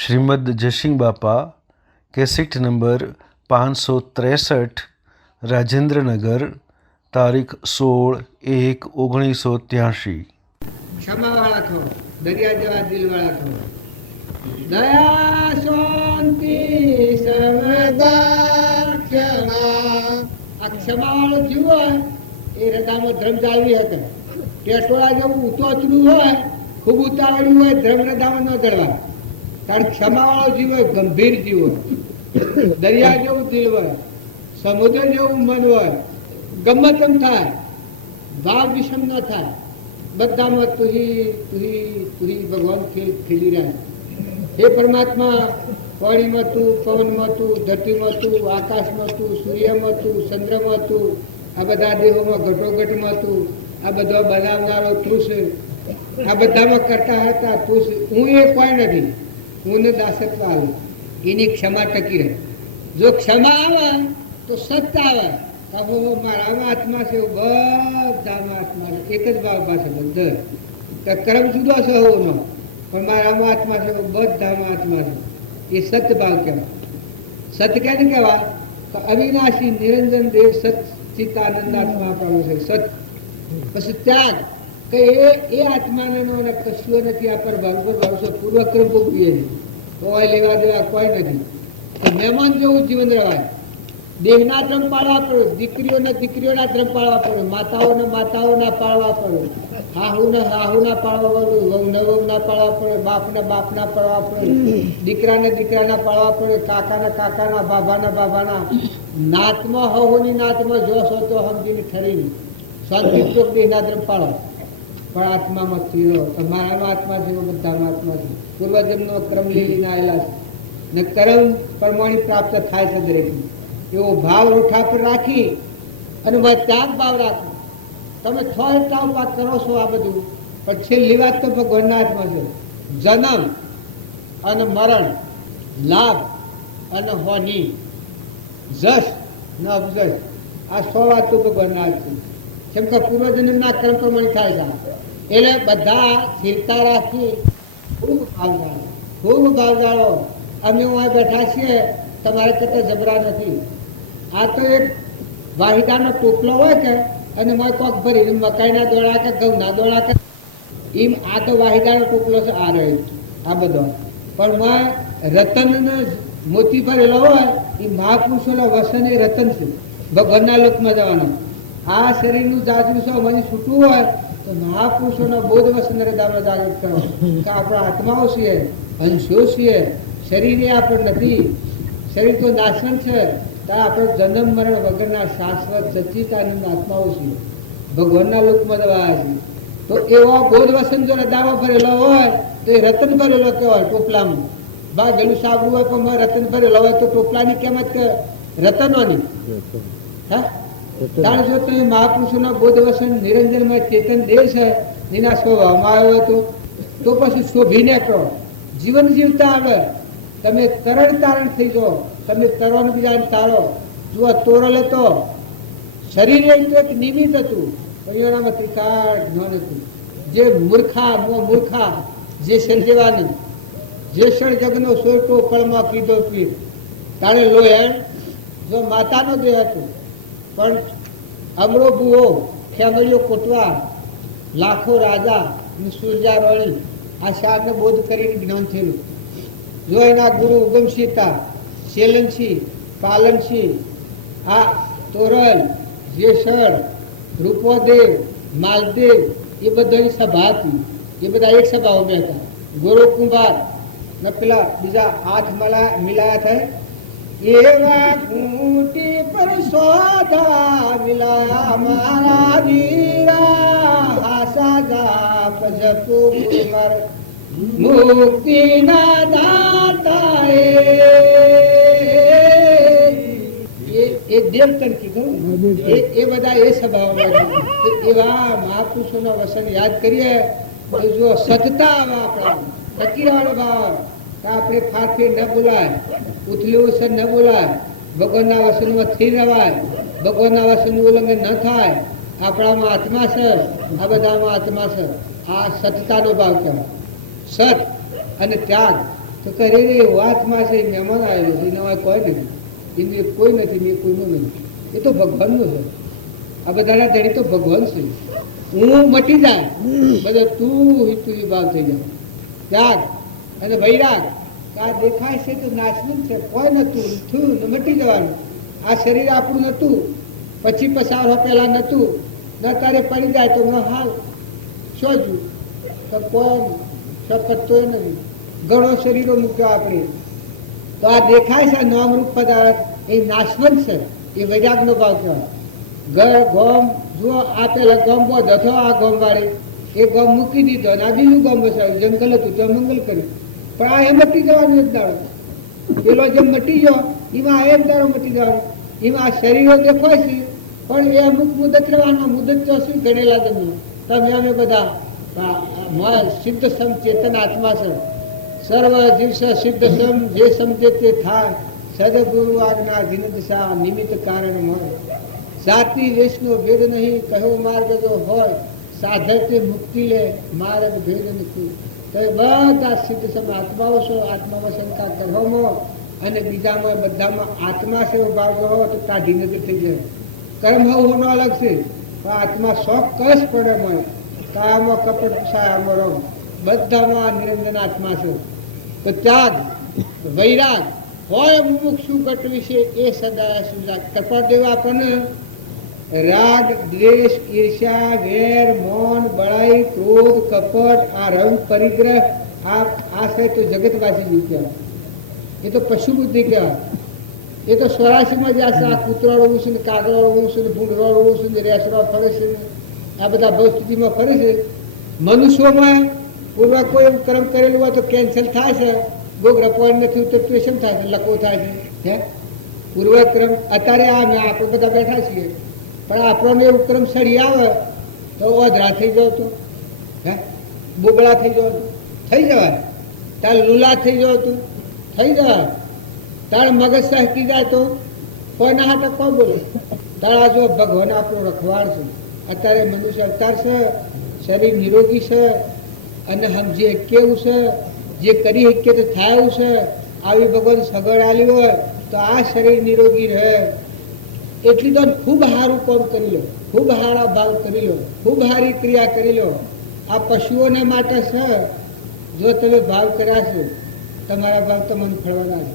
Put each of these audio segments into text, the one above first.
શ્રીમદ જયસિંહ બાપા, cassette number 563, Rajendranagar, તારીખ 16/1/1983। ક્ષમાવાળા થો, દરિયા જેવા દિલવાળા થો, દયા શાંતિ સમદા ક્ષમા। આ ક્ષમાવાળો જીવ હોય એ હૃદયમાં ધર્મ જાળવી શકે। ટેટોળા જેવું ઉતોચલું હોય, ખૂબ ઉતાવળ્યું હોય, ધર્મ હૃદયમાં ન જળવા। કારણ ક્ષમાવાળો જીવ હોય ગંભીર જીવ હોય, દરિયા જેવું દિલ હોય, સમુદ્ર જેવું મન હોય, ગમે તેમ થાય ભાવ વિષમ ન થાય, બધામાં તુહી તુહી તુહી ભગવાન ખીલી રહ્યા। હે પરમાત્મા, પાણીમાં તું, પવનમાં તું, ધરતીમાં તું, આકાશમાં તું, સૂર્યમાં તું, ચંદ્રમાં તું, આ બધા દેહોમાં ઘટોઘટમાં તું, આ બધો બનાવનારો તું છે, આ બધામાં કરતા હતા તું છે। હું એ કોઈ નથી, હું ને દાસત્વ આવે, એની ક્ષમા ટકી રહે। જો ક્ષમા આવે તો સત્ય આવે, મારામાં આત્મા છે, બધામાં આત્મા છે, એક જ ભાવ પાસે બધા કર્મ જુદો છે હોવાનો, પણ મારામાં આત્મા છે, બધામાં આત્મા છે, એ સત્ય ભાવ કહેવાય। સત્ય ક્યાંને કહેવાય? તો અવિનાશી નિરંજન દેવ સચ્ચિતાનંદ આત્મા આપણો છે સત્ય। પછી ત્યાગ કે એ આત્માને કશું નથી, આ પર ભરોસો પૂર્વક્રમ ભોગવીએ કોઈ લેવા દેવા કોઈ નથી। તો મહેમાન જેવું જીવન રહેવાય। દેહના ધર્મ પાળવા પડે, દીકરીઓના ધર્મ પાળવા પડે, માતાઓના પાળવા પડે, હાહુના પાળવા પડે, વહુના પાળવા પડે, બાપના પાળવા પડે, દીકરાના પાળવા પડે, કાકાના, બાબાના નાતમાં હવની નાતમાં જોશો તો સમજીને ઠરીને શાંતિપૂર્વક દેહના ધર્મ પાળો, પણ આત્મામાં સ્થિર તમારામાં આત્મા છે, બધામાં આત્મા છે, પૂર્વજન્મનો ક્રમ લઈને આવેલા છે ને કર્મ પ્રમાણે પ્રાપ્ત થાય છે દરેક। એવો ભાવ રૂઠા પર રાખી અને ત્યાગ ભાવ રાખો। તમે થોડા પાક કરો છો આ બધું, પણ છેલ્લી વાત તો ભગવાનના હાથમાં છે। જન્મ અને મરણ, લાભ અને હાનિ, જશ ને અબજશ, આ 100 વાત તો ભગવાનના હાથ છે। કેમ કે પૂર્વજન્મના કર્મ પ્રમાણે થાય છે, એટલે બધા સ્થિરતા રાખી ખૂબ ભાવ જાળો। અમે અહીં બેઠા છીએ, તમારે કરતા જબરા નથી। આ તો એક વાહિદાનો ટોપલો હોય કે, અને મેં કોક ભરી મકાઈના દોડા કે ઘઉંના દોડા કે એમ, આ તો વાહિદાનો ટોપલો છે આ રહ્યો આ બધો, પણ મેં રતન મોતી ભરેલો હોય એ મહાપુરુષોનો વસન એ રતન છે, ભગવાનના લોકમાં જવાનો। આ શરીરનું જાજરું છે મને છૂટવું હોય તો મહાપુરુષોના બોધ વસન હૃદયમાં જાગૃત કરો કે આપણા આત્માઓ છીએ, અંશો છીએ, શરીર એ આપણે નથી, શરીર તો નાશવંત છે, ત્યારે આપણે જન્મ મરણ વગરના શાશ્વત સચ્ચિદાનંદ આત્માઓ છીએ, ભગવાનના લોકમાં જવાયા છીએ। તો એવો બોધ વસન જો હૃદયમાં ભરેલો હોય તો એ રતન ભરેલો કહેવાય ટોપલામાં। બા ગલું સાબરું હોય પણ રતન ભરેલો હોય તો ટોપલાની કિંમત રતનોની। હા, કારણ જો તમે મહાપુરુષોના બોધ વસન નિરંજનમાં ચેતન દેહ છે એના સ્વભાવમાં આવ્યો હતો તો પછી શોભીને કરો, જીવન જીવતા આવે તમે તરણ તારણ થઈ જાઓ। તમે તરો ને બીજાને તારો જુઓ, તોરો લેતો શરીર એક નિમિત્ત હતું, પણ એનામાં ત્રિકાળ જ્ઞાન હતું। જે મૂર્ખા જે સર્જવાની જે ક્ષણ જગનો સોરટો પળમાં કીધો પીર તારે લોહેણ જો માતાનો દેહ હતો, પણ અમરો બુઓ, ખેમડીઓ કોટવા, લાખો રાજા, સૂરજા રોણી આ શારને બોધ કરીને જ્ઞાન થયેલું। જો એના ગુરુ ઉગમસિંહ, શેલનસિંહ, પાલનસિંહ, આ તોરલ, જેસર, રૂપોદેવ, માલદેવ એ બધાની સભા હતી, એ બધા એક સભાઓ બેઠા। ગોરો કુંભાર ને પેલા બીજા હાથ મિલાયા થાય એવા કુટી પર સોદા મિલાયા મારા વીરા, આશા જા પજપુ મર મુક્તિના દાતા એ દેવતન કીધું એ બધા એ સભાઓમાં એવા મહાપુરુષોના વસન યાદ કરીએ તો જો સતતા આવે આપણા ટકીરાવાળો ભાવ, આપણે ફારફેર ન બોલાય, ઉથલી વસન ન બોલાય, ભગવાનના વસનમાં સ્થિર રહેવાય, ભગવાનના વસનનું ઉલ્લંઘન ન થાય। આપણામાં આત્મા છે, આ બધામાં આત્મા છે, આ સતતાનો ભાવ કહેવાય। સત અને ત્યાગ તો કરે રે વાતમાં છે મહેમાન આવેલો છે એના કોઈ નથી, એનું કોઈ નથી ને કોઈનું નથી, એ તો ભગવાનનું છે. આ બધાના ધણી તો ભગવાન છે. હું મટી જાય બધો તું હિતુ ભાવ થઈ જાય. ત્યાગ અને વૈરાગ આ દેખાય છે તો નાશવું છે, કોઈ નતું થયું ને મટી જવાનું. આ શરીર આપણું નતું, પછી પસાર પેલા નતું, ન તારે પડી જાય તો હાલ શોધ્યું તો કોઈ પત્તો નથી. ઘણો શરીરો મૂક્યો આપણે. તો આ દેખાય છે નામરૂપ પદાર્થ એ નાશવંત છે, એ વૈરાગનો ભાવ કહેવાય. ઘર ગોમ જુઓ, આ પેલા ગોમ બહુ હતો, આ ગોમ વાળી એ ગોમ મૂકી દીધો અને આ બીજું ગોમ બસાવ્યું. જંગલ હતું તો મંગલ કર્યું, પણ આ એ મટી જવાનું એક દાડો. પેલો જેમ મટી ગયો એમાં એક દાડો મટી જવાનું. એમાં આ શરીરો દેખાય છે પણ એ અમુક મુદત રહેવાના. મુદત તો શું ગણેલા તમને તમે અમે બધા સિદ્ધ સમ ચેતન આત્મા છે. સર્વ દિવસ સિદ્ધ સમ જે સમજે તે થાય. સદગુરુ આજ્ઞા જીન દિશા નિમિત્ત કારણ મળે. જાતિ વેશનો ભેદ નહીં, કહ્યો માર્ગ જો હોય. સાધક તે મુક્તિ લે, માર્ગ ભેદ નથી. તો એ બધા સિદ્ધ સમ આત્માઓ છો. આત્મામાં શંકા કરવામાં અને બીજામાં બધામાં આત્મા છે એવો ભાવ કહો તો કાઢી નથી થઈ જાય. કર્મ હોવાનો અલગ છે, પણ આત્મા શોખ કશ પડે મળે. કાયામાં કપટ સાયામાં રમ, બધામાં નિરંજન આત્મા છે. તો ત્યાગ વૈરાગ હોય મુમુક્ષુ ગટ વિશે એ સદા સુજા. કૃપાદેવ આપણને રાગ દ્વેષ ઈર્ષ્યા વેર મૌન બળાઈ ક્રોધ કપટ આ રંગ પરિગ્રહ આ છે તો જગતવાસી કહેવાય. એ તો પશુ બુદ્ધિ કહેવાય. એ તો 84માં જ આ કૂતરો રોવું છે ને કાગડો રોવું છે ને ભૂંડરો રોવું છે ને રેસડો ફરે છે ને આ બધા ભવસ્થિતિમાં ફરે છે. મનુષ્યોમાં પૂર્વ કોઈ એવું કર્મ કરેલું હોય તો કેન્સલ થાય છે. ગોગ્ર પોઈન્ટ નથી ઉતરતું શેમ થાય છે? લખો થાય છે. હે પૂર્વક્રમ અત્યારે આપણે બધા બેઠા છીએ, પણ આપણને એવું ક્રમ સડી આવે તો અધરા થઈ જાવ તો હે બોગળા થઈ જાવ તો થઈ જવાય. તાર લૂલા થઈ જાવ તું થઈ જવાય. તાર મગજ સહકી જાય તો કોઈના હાટે કોઈ બોલે. તારા જો ભગવાન આપણો રખવાડ છે. અત્યારે મનુષ્ય અવતાર છે, શરીર નિરોગી છે અને સમજી કેવું છે, જે કરી શકીએ તો થાય એવું છે. આવી ભગવાન સગવડ આલી હોય તો આ શરીર નિરોગી રહે. એટલી તો ખૂબ સારું કામ કરી લો, ખૂબ સારા ભાવ કરી લો, ખૂબ સારી ક્રિયા કરી લો. આ પશુઓને માટે છે. જો તમે ભાવ કર્યા છે તમારા ભાવ તમને ફળવાના છે.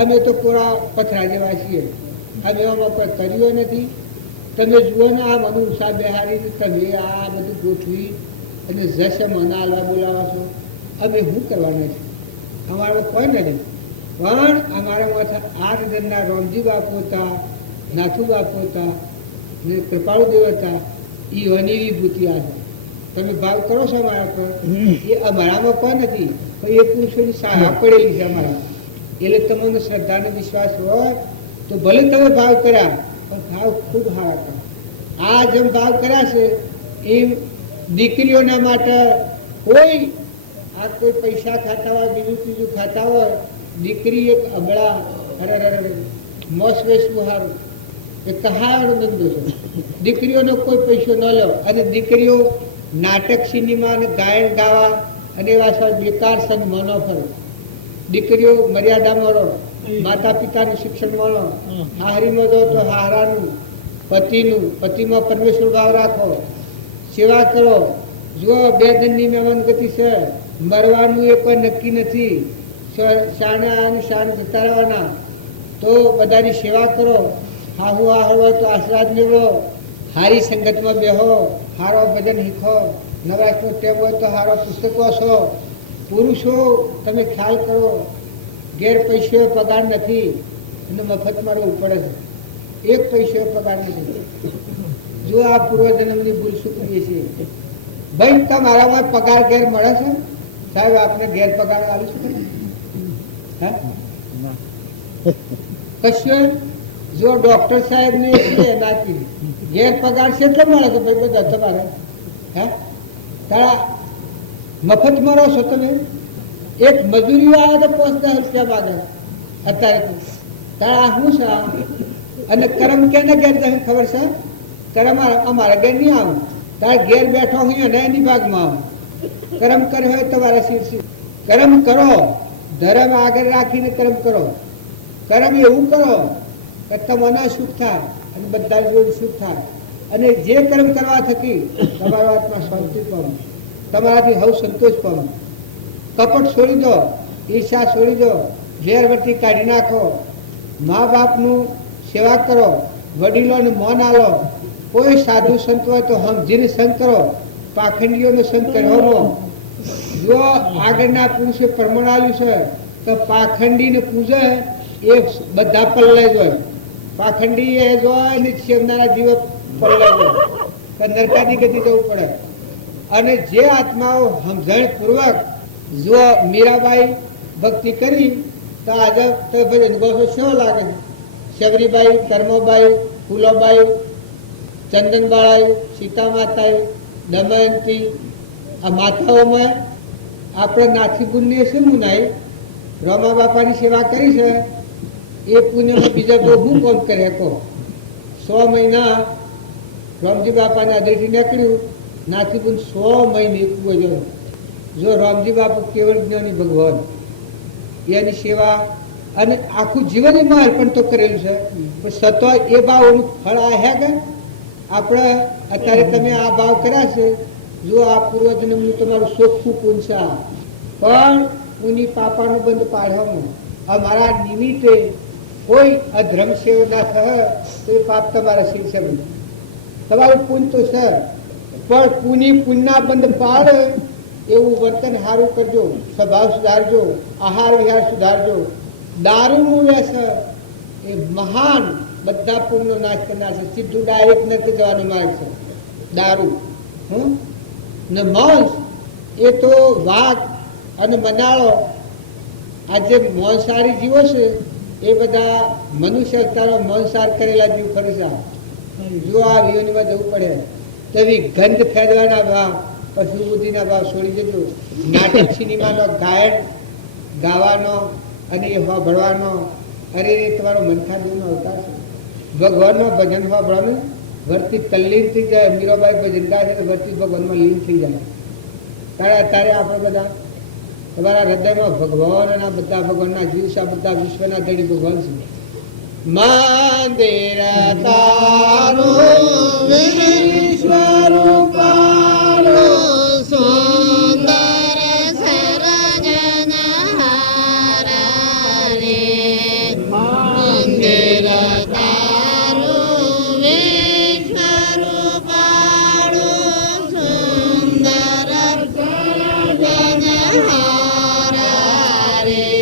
અમે તો પૂરા પથરા જેવા છીએ. અમે એમાં કોઈ કર્યો નથી. તમે જુઓ ને આ મનુ ઉષા બિહારી તમે આ બધું ગોઠવી અને જશે મને હાલવા બોલાવા છો. અમે શું કરવાના છે? અમારા કોઈ નથી. પણ અમારા માથે 8 જણના રોમજી બાપુ હતા, નાથુ બાપુ હતા ને કૃપાળુ દેવ હતા. એ એની વિભૂતિ આ છે. તમે ભાવ કરો છો અમારા પર, એ અમારામાં કોઈ નથી, પણ એ પુરુષોની સહાય પડેલી છે અમારા. એટલે તમને શ્રદ્ધા અને વિશ્વાસ હોય તો ભલે તમે ભાવ કર્યા, પણ ભાવ ખૂબ સારા કરો. આ જેમ ભાવ કર્યા છે એમ દીકરીઓના માટે કોઈ આ કોઈ પૈસા ખાતા હોય, બીજું ત્રીજું ખાતા હોય, દીકરી એક અબળા અરે મોસ વેચવું સારું એ કહાડો ધંધો છે. દીકરીઓનો કોઈ પૈસો ન લો. અને દીકરીઓ નાટક સિનેમા અને ગાયન ગાવા અને એવા સૌ બેકાર સંગ મનો ફરો. દીકરીઓ મર્યાદામાં રહો, માતા પિતાનું શિક્ષણ મળો, હાહરીમાં જાઓ તો હાહરાનું, પતિમાં પરમેશ્વર ભાવ રાખો, સેવા કરો. જુઓ 2 દિનની મહેમાન ગતિ છે, મરવાનું એ કોઈ નક્કી નથી. શાણા અને શાણ જતા રહેવાના. તો બધાની સેવા કરો. હાહુ હાહળો તો આશીર્વાદ મેળવો, સારી સંગતમાં બેહો, સારો ભજન શીખો, નવાસનો ટેમ હોય તો સારો પુસ્તકો વાંચો. પુરુષો તમે ખ્યાલ કરો, ગેર પૈસો પગાર નથી અને મફત મારવું પડે છે. 1 પૈસો પગાર નથી. જો આ પૂર્વજન્મની ભૂલ શું કરીએ છીએ? ભાઈ તમારામાં પગાર ઘેર મળે છે? સાહેબ આપણે ઘેર પગાર આવી શકે? કશું જો ડોક્ટર સાહેબ ને નાખી ઘેર પગાર છે એટલે મળે છે ભાઈ બધા તમારે. હે તારા મફત મળો છો તમે? એક મજૂરી આવે તો 5-10 રૂપિયા માગે અત્યારે તો. તારા શું છે? અને કરમ કેને ઘેર જશે ખબર છે? કરમ અમારા ઘેર નહીં આવું. તારે ઘેર બેઠો હું અને એની ભાગમાં આવું. કર્મ કર્યો હોય તમારા શીર્ષી કર્મ કરો. ધર્મ આગળ રાખીને કર્મ કરો. કર્મ એવું કરો કે તમને સુખ થાય અને બધા જોડે સુખ થાય. અને જે કર્મ કરવા થકી તમારો આત્મા શાંતિ પામે, તમારાથી હવ સંતોષ પામે. કપટ છોડી દો, ઈર્ષા છોડી દો, ઝેરવટી કાઢી નાખો. મા બાપનું સેવા કરો, વડીલોને મોન આલો. કોઈ સાધુ સંત હોય તો સમજીને સંગ કરો, પાખંડીઓનો સંગ કરવાનો. જો આગળના પુરુષે પ્રમાણ આલ્યું છે તો પાખંડીને પૂજે એ બધા પલ્લે જ હોય. પાખંડી એ જ હોય ને છેવનારા જીવો પલ્લે જ હોય, તો નરકાની ગતિ જવું પડે. અને જે આત્માઓ સમજણપૂર્વક જો મીરાબાઈ ભક્તિ કરી તો આજે તો ભજન ગોસો શેવો લાગે છે. શબરીબાઈ, કર્મોબાઈ, ફૂલોબાઈ, ચંદનબાઈ, સીતા માતાઈ, દમયંતી, આ માતાઓમાં આપણે નાથી પુણ્ય શું મુનાઈ રમા બાપાની સેવા કરી છે એ પુણ્યમાં બીજા બહુ શું કોમ કરે કહો. 100 મહિના રામજી બાપાને અદરેથી નીકળ્યું, નાથી પુણ 100 મહિને એકવું. જો રામજી બાપુ કેવળ જ્ઞાની ભગવાન, એની સેવા અને આખું જીવન એમાં અર્પણ તો કરેલું છે, પણ સતો એ ભાવનું ફળ આ હે કે આપણે અત્યારે તમે આ ભાવ કર્યા છે. જો આ પૂર્વજન્મનું તમારું ચોખ્ખું પુન છે, પણ પુની પાપાનું બંધ પાડવામાં અમારા નિમિત્તે કોઈ અધર્મ સેવ ના થાય તો એ પાપ તમારા શીર્ષે બંધ. તમારું પુન તો છે, પણ પુની પુનના બંધ પાડે એવું વર્તન સારું કરજો, સ્વભાવ સુધારજો, આહાર વિહાર સુધારજો. દારૂનું વ્યસન એ મહાન બધા પુણ્યનો નાશ કરનાર છે. સીધું ડાયરેક્ટ નથી જવાનો માર્ગ છે દારૂ. ને માંસ એ તો વાઘ અને મનાળો, આ જે માંસાહારી જીવો છે એ બધા મનુષ્ય અવતારો માંસાહાર કરેલા જીવ ફરે છે. જો આ વિયોનીમાં જવું પડે તો એવી ગંધ ફેરવાના ભાવ, પશુ બુદ્ધિના ભાવ છોડી દેજો. નાટક સિનેમાનો ગાયન ગાવાનો અને એ સાંભળવાનો, અરે એ તમારો મનખાદેવનો અવતાર છે. ભગવાનનો ભજન સાંભળવાનું વર્તી તલ્લીન થઈ જાય. મીરાબાઈ ભજન ગાય છે તો વર્તી ભગવાનમાં લીન થઈ જાય. ત્યારે અત્યારે આપણે બધા તમારા હૃદયમાં ભગવાન અને બધા ભગવાનના જીવ છે, બધા વિશ્વના ધણી ભગવાન છે. મંદિર તારું વિશ્વરૂપાળું સુંદર સર્જનહારા રે. મંદિર તારું વિશ્વરૂપાળું સુંદર સર્જનહારા રે.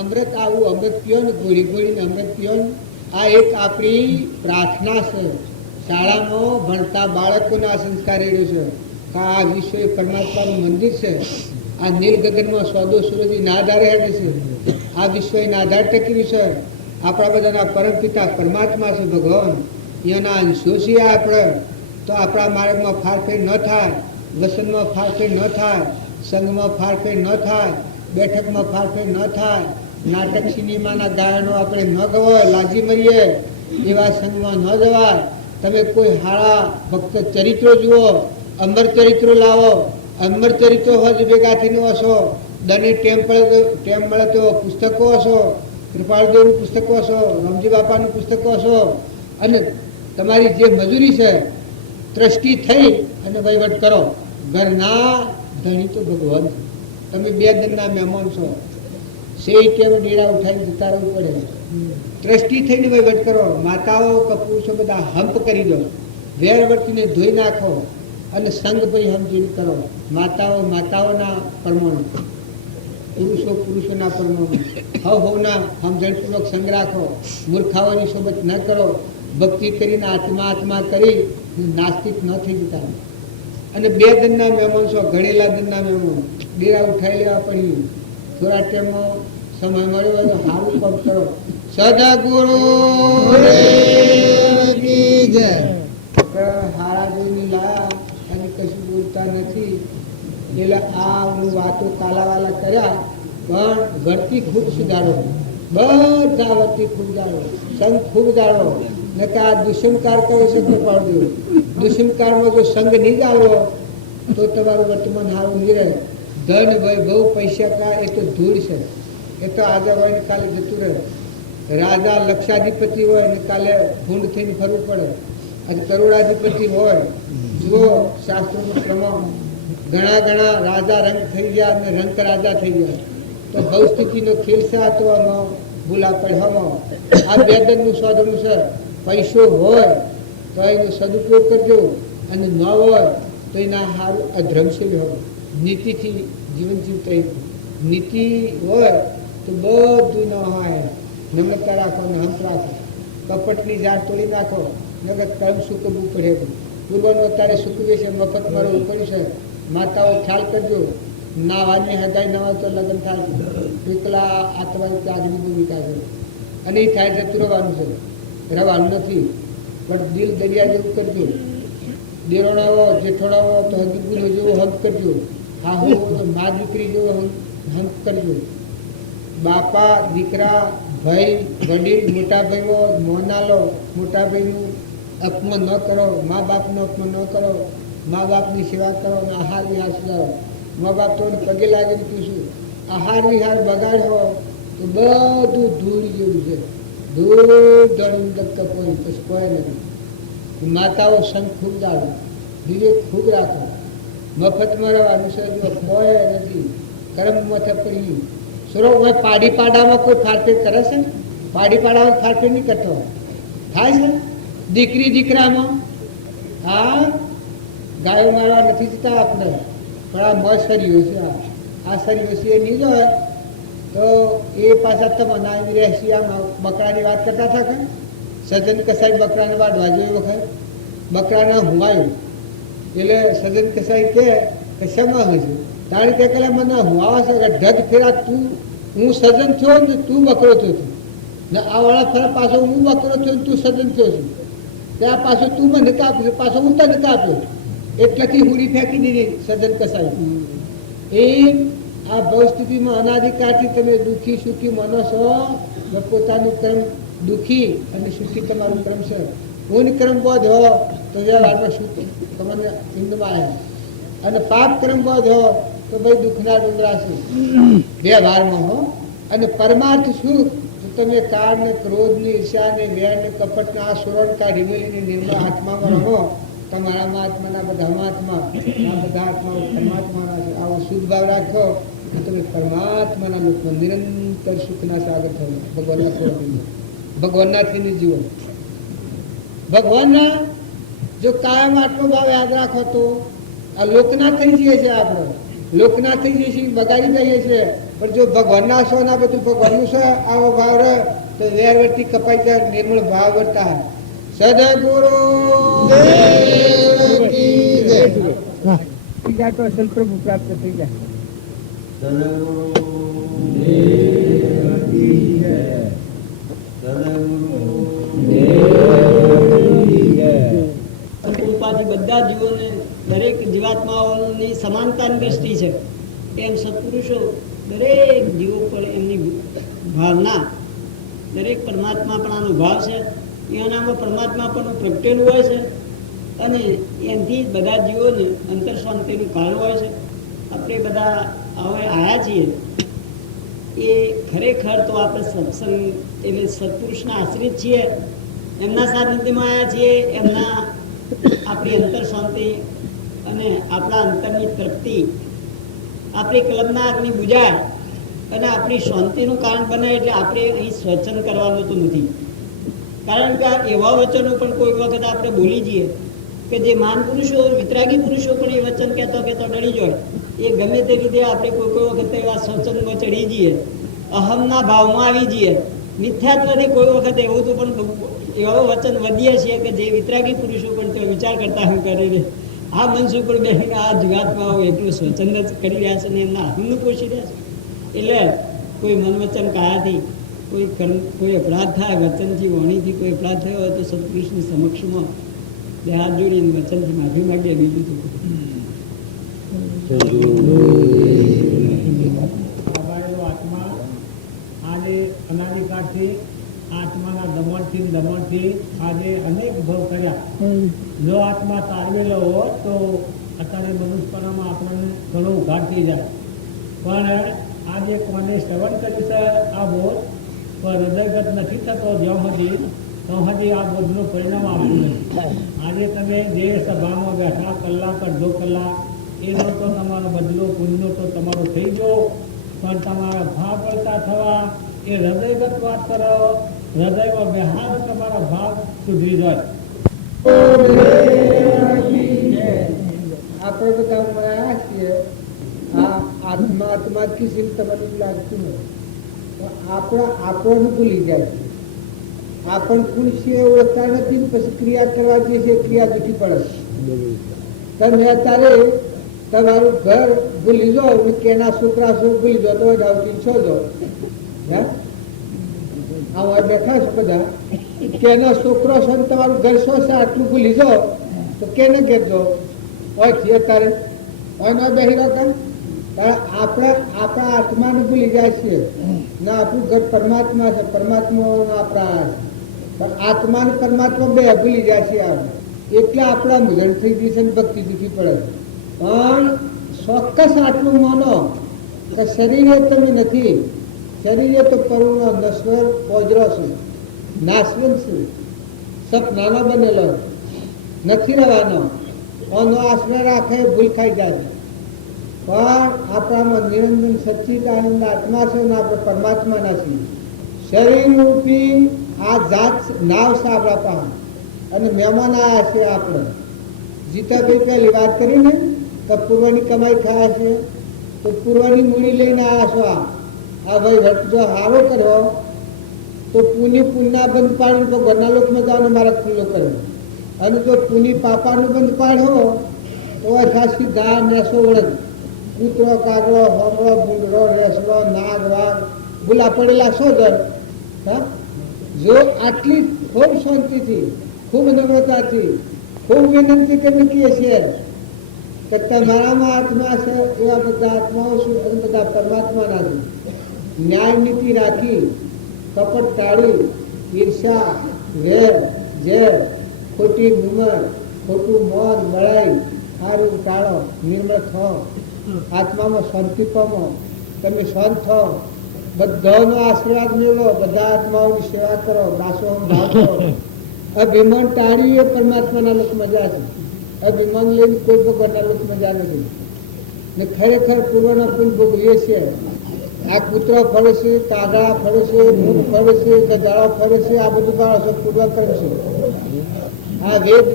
અમૃત આવું અમૃત પીઓ ને ગોળી ગોળીને અમૃત પીઓ. આ એક આપણી પ્રાર્થના છે. શાળામાં ભણતા બાળકોને આ સંસ્કાર એડ્યો છે કે આ વિશ્વ એ પરમાત્માનું મંદિર છે. આ નીલ ગગનમાં સોદો સૂરજના આધારે હેડે છે. આ વિશ્વ એના આધાર ટકેલું છે. આપણા બધાના પરમપિતા પરમાત્મા છે ભગવાન, એના અંશો છીએ આપણે. તો આપણા માર્ગમાં ફારફેર ન થાય, વસનમાં ફારફેર ન થાય, સંઘમાં ફારફેર ન થાય, બેઠકમાં ફારફેર ન થાય, નાટક સિનેમાના ગાયનો આપણે ન ગવાય, લાજી મરીએ એવા સંઘમાં ન જવાય. તમે કોઈ હારા ભક્ત ચરિત્રો જુઓ, અમર ચરિત્રો લાવો, અમર ચરિત્રો હજ ભેગા થઈને હશો, દને ટેમ મળે તો પુસ્તકો હશો, કૃપાળદેવનું પુસ્તકો હશો, રામજી બાપાનું પુસ્તકો હશો, અને તમારી જે મજૂરી છે ટ્રસ્ટી થઈ અને વહીવટ કરો. ઘરના ધણી તો ભગવાન છે. તમે 2 દિનના મહેમાન છો, સેઈ ટેમ ડેડા ઉઠાઈને જતા રહેવું પડે. ટ્રસ્ટી થઈને વહીવટ કરો. માતાઓ કે પુરુષો બધા હંપ કરી દો, વેરવર્તીને ધોઈ નાખો અને સંઘ ભાઈ સમજીને કરો. માતાઓના પરમાણુ, પુરુષો પુરુષોના પરમાણુ, હવના સમજણપૂર્વક સંગ રાખો. મૂર્ખાઓની સોબત ન કરો. ભક્તિ કરીને આત્મા કરી નાસ્તિક ન થઈ જતા. અને 2 દિનના મહેમાન છો, ગણેલા દિનના મહેમાન, ડેરા ઉઠાઈ લેવા પડી. થોડા ટાઈમમાં સમય મળ્યો હોય તો સારું કામ કરો. સદગુરુ હારા જોઈને લાયા અને કશું બોલતા નથી. એટલે આ વાતો કાલાવાલા કર્યા, પણ વર્તી ખૂબ સુધારો, બધા વર્તી ખૂબ જાણો, સંઘ ખૂબ જાણો. ને કે આ દુષ્મકાર કહે છે કૃપાળદેવ, દુષ્મકારમાં જો સંઘ નહીં જાળવો તો તમારું વર્તમાન સારું નહીં રહે. ધન વૈભવ પૈસા કા એ તો ધૂળ છે, એ તો આજે હોય ને કાલે જતું રહે. રાજા લક્ષાધિપતિ હોય ને કાલે ભૂંડ થઈને ફરવું પડે. આજે કરોડાધિપતિ હોય, જુઓ શાસ્ત્રોનું પ્રમાણ, ઘણા રાજા રંગ થઈ ગયા અને રંક રાજા થઈ ગયા. તો ભવસ્થિતિનો ખેલ છે. તો આમાં ભૂલા પડવામાં આ 2 દિનનું સાધનું છે. પૈસો હોય તો એનો સદુપયોગ કરજો, અને ન હોય તો એના સારું અધ્રમશીલ હોય. નીતિથી જીવન જીવતા, નીતિ હોય તો બધું ન હોય. નમ્રતા રાખો, હંપ રાખો, કપટની જાળ તોડી નાખો, નકર કર્મ સૂકવવું પડે. પૂર્વનો અત્યારે સૂકવે છે, મફત મારવું પડ્યું છે. માતાઓ ખ્યાલ કરજો, નાવાની હગાઈ ન હોય તો લગ્ન થાય. એકલા આત્મા ત્યાગની ભૂમિકા છે, અને એ થાય જતું રહેવાનું નથી. પણ દિલ દરિયા જેવું કરજો. દેરોણાવો જેઠોણાવો તો હગીપુરો જેવો હંપ કરજો. હા હો તો મા દીકરી જેવો હંપ કરજો. બાપા દીકરા ભાઈ વડીલ મોટા ભાઈઓ મોના લો, મોટા ભાઈનું અપમાન ન કરો, મા બાપનું અપમાન ન કરો. મા બાપની સેવા કરો અને આહાર વિહાર સુધારો. મા બાપ તો પગે લાગીને પૂછું, આહાર વિહાર બગાડ્યો તો બધું ધૂળ જેવું છે. ધૂળ દળીને કપોઈ પછી કોઈ નથી. માતાઓ સંગ ખૂબ જાળવો, બીજું ખૂબ રાખો. મફતમાં રહેવાનું છે, જો કોઈ નથી. કર્મ મથે પડી સરો હોય. પાડી પાડામાં કોઈ ફારફેર કરે છે? પાડી પાડામાં ફારફેર નહીં કરતો થાય છે. દીકરી દીકરામાં હા ગાયો મારવા નથી જતા આપણે, પણ આ મોજ સરીઓ છે. આ સરીઓ છે એ નહીં હોય તો એ પાછા તમે નાની રહેશી. આમ બકરાની વાત કરતા હતા કે સજન કસાઈ બકરાને વાઢવા જોઈએ વખત બકરાને હુવાયું. એટલે સજન કસાઈ કે શેમાં હોય છે? તારી તે કલા મને હુવાવા છે કે ઢગ ફેરા તું હું સજન થયો ને તું બકરો થયો છું ને આ વાળા ફેરા પાછો હું બકરો થયો ને તું સજન થયો છું. ત્યાં પાછો તું મને કાપ્યો, પાછો હું તને કાપ્યો. એટલેથી હુડી ફેંકી દીધી સજન કસાઈ. એ આ ભવસ્થિતિમાં અનાધિકારથી તમે દુઃખી સુખી માનો છો. પોતાનું કર્મ દુઃખી અને સુખી તમારું કર્મ છે. પૂર્ણ કર્મ બોધ હો તો વ્યવહારમાં સુખ તમને ઇન્દમાં આવ્યા, અને પાપ કર્મ બોધ હો તો ભાઈ દુઃખના ડુંગરા છે વ્યવહારમાં હો. અને પરમાર્થ સુખ તો તમે કાળ ને ક્રોધ ની ઈર્ષા ને વેર ને કપટ ને આ સુરણ કાઢી મેળીને નિર્મળ આત્મામાં રહો. તમારા આત્માના બધા આત્મા, આ બધા આત્માઓ પરમાત્માના છે. આવો શુદ્ધ ભાવ રાખો તો તમે પરમાત્માના લોકમાં નિરંતર સુખના સાગર થયો. ભગવાનનાથી જીવન ભગવાનના જો કાયમ આટલો ભાવ યાદ રાખો તો આ લોકના થઈ જઈએ છીએ. આપણે લોકના થઈ જઈએ છીએ, બગાડી જઈએ છીએ. પણ જો ભગવાનના છો ના બધું ભગવાનનું છે આવો ભાવ રહે તો વેરવર્તી કપાઈ જાય, નિર્મળ ભાવ વર્તા. સદગુરુ પ્રભુ પ્રાપ્ત થઈ જાય. બધા જીવોને દરેક જીવાત્માઓની સમાનતાની દ્રષ્ટિ છે. એમ સત્પુરુષો દરેક જીવો પર એમની ભાવના, દરેક પરમાત્મા પણ આનો ભાવ છે. એનામાં પરમાત્મા પણ પ્રગટેલું હોય છે અને એનાથી બધા જીવોને અંતર શાંતિનું કારણ હોય છે. આપણે બધા હવે આવ્યા છીએ એ ખરેખર તો આપણે સત્સંગ એટલે સત્પુરુષના આશ્રિત છીએ, એમના સાનિધ્યમાં આવ્યા છીએ. એમના આપણી અંતર શાંતિ અને આપણા અંતરની તૃપ્તિ, આપણી કલ્પના અગ્નિ બુજાય અને આપણી શાંતિનું કારણ બને. એટલે આપણે અહીં સ્વચન કરવાનું તો નથી, કારણ કે એવા વચનો પણ કોઈ વખત આપણે બોલી જઈએ કે જે મહાન પુરુષો, વિતરાગી પુરુષો પણ એ વચન કહેતો ડરી જાય. એ ગમે તે રીતે આપણે કોઈ વખતે એવા સ્વચનમાં ચડી જઈએ, અહમના ભાવમાં આવી જઈએ, મિથ્યાત્વથી કોઈ વખત એવું તો પણ એવા વચન વધીએ છીએ કે જે વિતરાગી પુરુષો પણ તો વિચાર કરતા હોય કરીને આ મનસ ઉપર બેસીને આ જુગાતમાં એટલું સ્વચન જ કરી રહ્યા છે ને એમના અહમનું પોષી રહ્યા છે. એટલે કોઈ મન વચન કાયાથી કોઈ અપરાધ થાય, વચનથી વાણીથી કોઈ અપરાધ થયો હોય તો સત્પુરુષની સમક્ષમાં બે હાથ જોડીને વચનથી માફી માંગીએ. બીજું તો આત્મા આજે અનાદિકાળથી આત્માના દમણથી આજે અનેક ભવ કર્યા. જો આત્મા તારવેલો હોત તો અત્યારે મનુષ્યપણામાં આપણને ઘણો ઉઘાડ થઈ જાય. પણ આજે કોને શ્રવણ કર્યું છે આ બોધ પણ હૃદયગત નથી થતો જ્યાં સુધી તો હજી આ બોધનું પરિણામ આપતું નથી. આજે તમે જે સભામાં બેઠા કલાક અડધો કલાક એનો તો તમારો બદલો પુણ્યનો તો તમારો થઈ ગયો, પણ તમારા ભાવ વળતા થવા એ હૃદયગત વાત કરો, હૃદયમાં બેહાર તમારા ભાવ સુધરી જાય. આપણે બધા મળ્યા છીએ આ આત્મા કિસી તમને લાગતું નથી. આપણને ભૂલી જાય છે. આપણ ખુશી ઓળખતા નથી, પછી ક્રિયા કરવા જઈએ છે, ક્રિયા જુઠી પડે. તમે અત્યારે તમારું ઘર ભૂલી જાઓ ને કેના છોકરા શું ભૂલી જાઓ તો ડાવતી છો જાઓ. આવા બેઠા છો બધા, કેના છોકરો છો ને તમારું ઘર શું છે આટલું ભૂલી જાઓ તો કેને ઘેર જાઓ હોય છે અત્યારે હોય ન બેસી રહો કેમ? આપણે આપણા આત્માને ભૂલી જાય છીએ ને આપણું ઘર પરમાત્મા છે, પરમાત્મા આપણા પણ આત્મા ને પરમાત્મા બે ભૂલી જાય છે. એટલે આપણા મુજણ થઈ ગઈ છે ને ભક્તિ દુખી પડે. પણ ચોક્કસ આટલું માનો કે શરીરે તમે નથી, શરીરે તો પરુણો નશ્વર પોજરો છે, નાશવંત છે, સપનાનો બનેલો નથી રહેવાનો. ઓનો આશ્રય રાખે ભૂલ ખાઈ જાય. પણ આપણામાં નિરંજન સચ્ચિદાનંદ આત્મા છે ને આપણે પરમાત્માના છીએ. શરીર રૂપી આ જાત નાવ છે આપણા પાસે અને મહેમાન આવ્યા છે. આપણે જીતાભાઈ પહેલી વાત કરીને તો પૂર્વની કમાઈ ખાયા છે તો પૂર્વની મૂડી લઈને આવ્યા છો. આ ભાઈ જો હારો કર્યો તો પુના બંધ પાડ્યું તો ઘરના લોકમાં જવાનું મારા ખુલ્લો કર્યો, અને જો પુની પાપાનું બંધ પાડ્યો તો ખાસી ગા મેસો વળગ કૂતરો કાગડો હોમળો ભૂંડરો રેસડો નાગ વાઘ ભૂલા પડેલા શો ઘર. જો આટલી ખૂબ શાંતિથી ખૂબ નમ્રતાથી ખૂબ વિનંતી કરી કહીએ છીએ કે તમારામાં આત્મા છે, એવા બધા આત્માઓ શું અને બધા પરમાત્માના છે. ન્યાય નીતિ રાખી, કપટ ટાળી, ઈર્ષા, વેર, ઝેર, ખોટી ગુમર, ખોટું મૌન, લડાઈ, સારું ટાળો, નિર્મળ થો, આત્મામાં શાંતિ પામો, તમે શાંત થો, બધાનો આશીર્વાદ મેળવો, બધા આત્માઓની સેવા કરો, દાસો ભાવ કરો. અભિમાન ટાળી એ પરમાત્માના લોક મજા છે. અભિમાન લઈને કોઈ ભગવાનના લોક મજા નથી. ને ખરેખર પૂર્વના પુલ ભોગવીએ છીએ. આ કૂતરો ફરે છે, કાગડા ફરે છે, ભૂખ ફરે છે, ગજાળો ફરે છે, આ બધું બાળકો પૂર્વ કરે છે. આ વેદ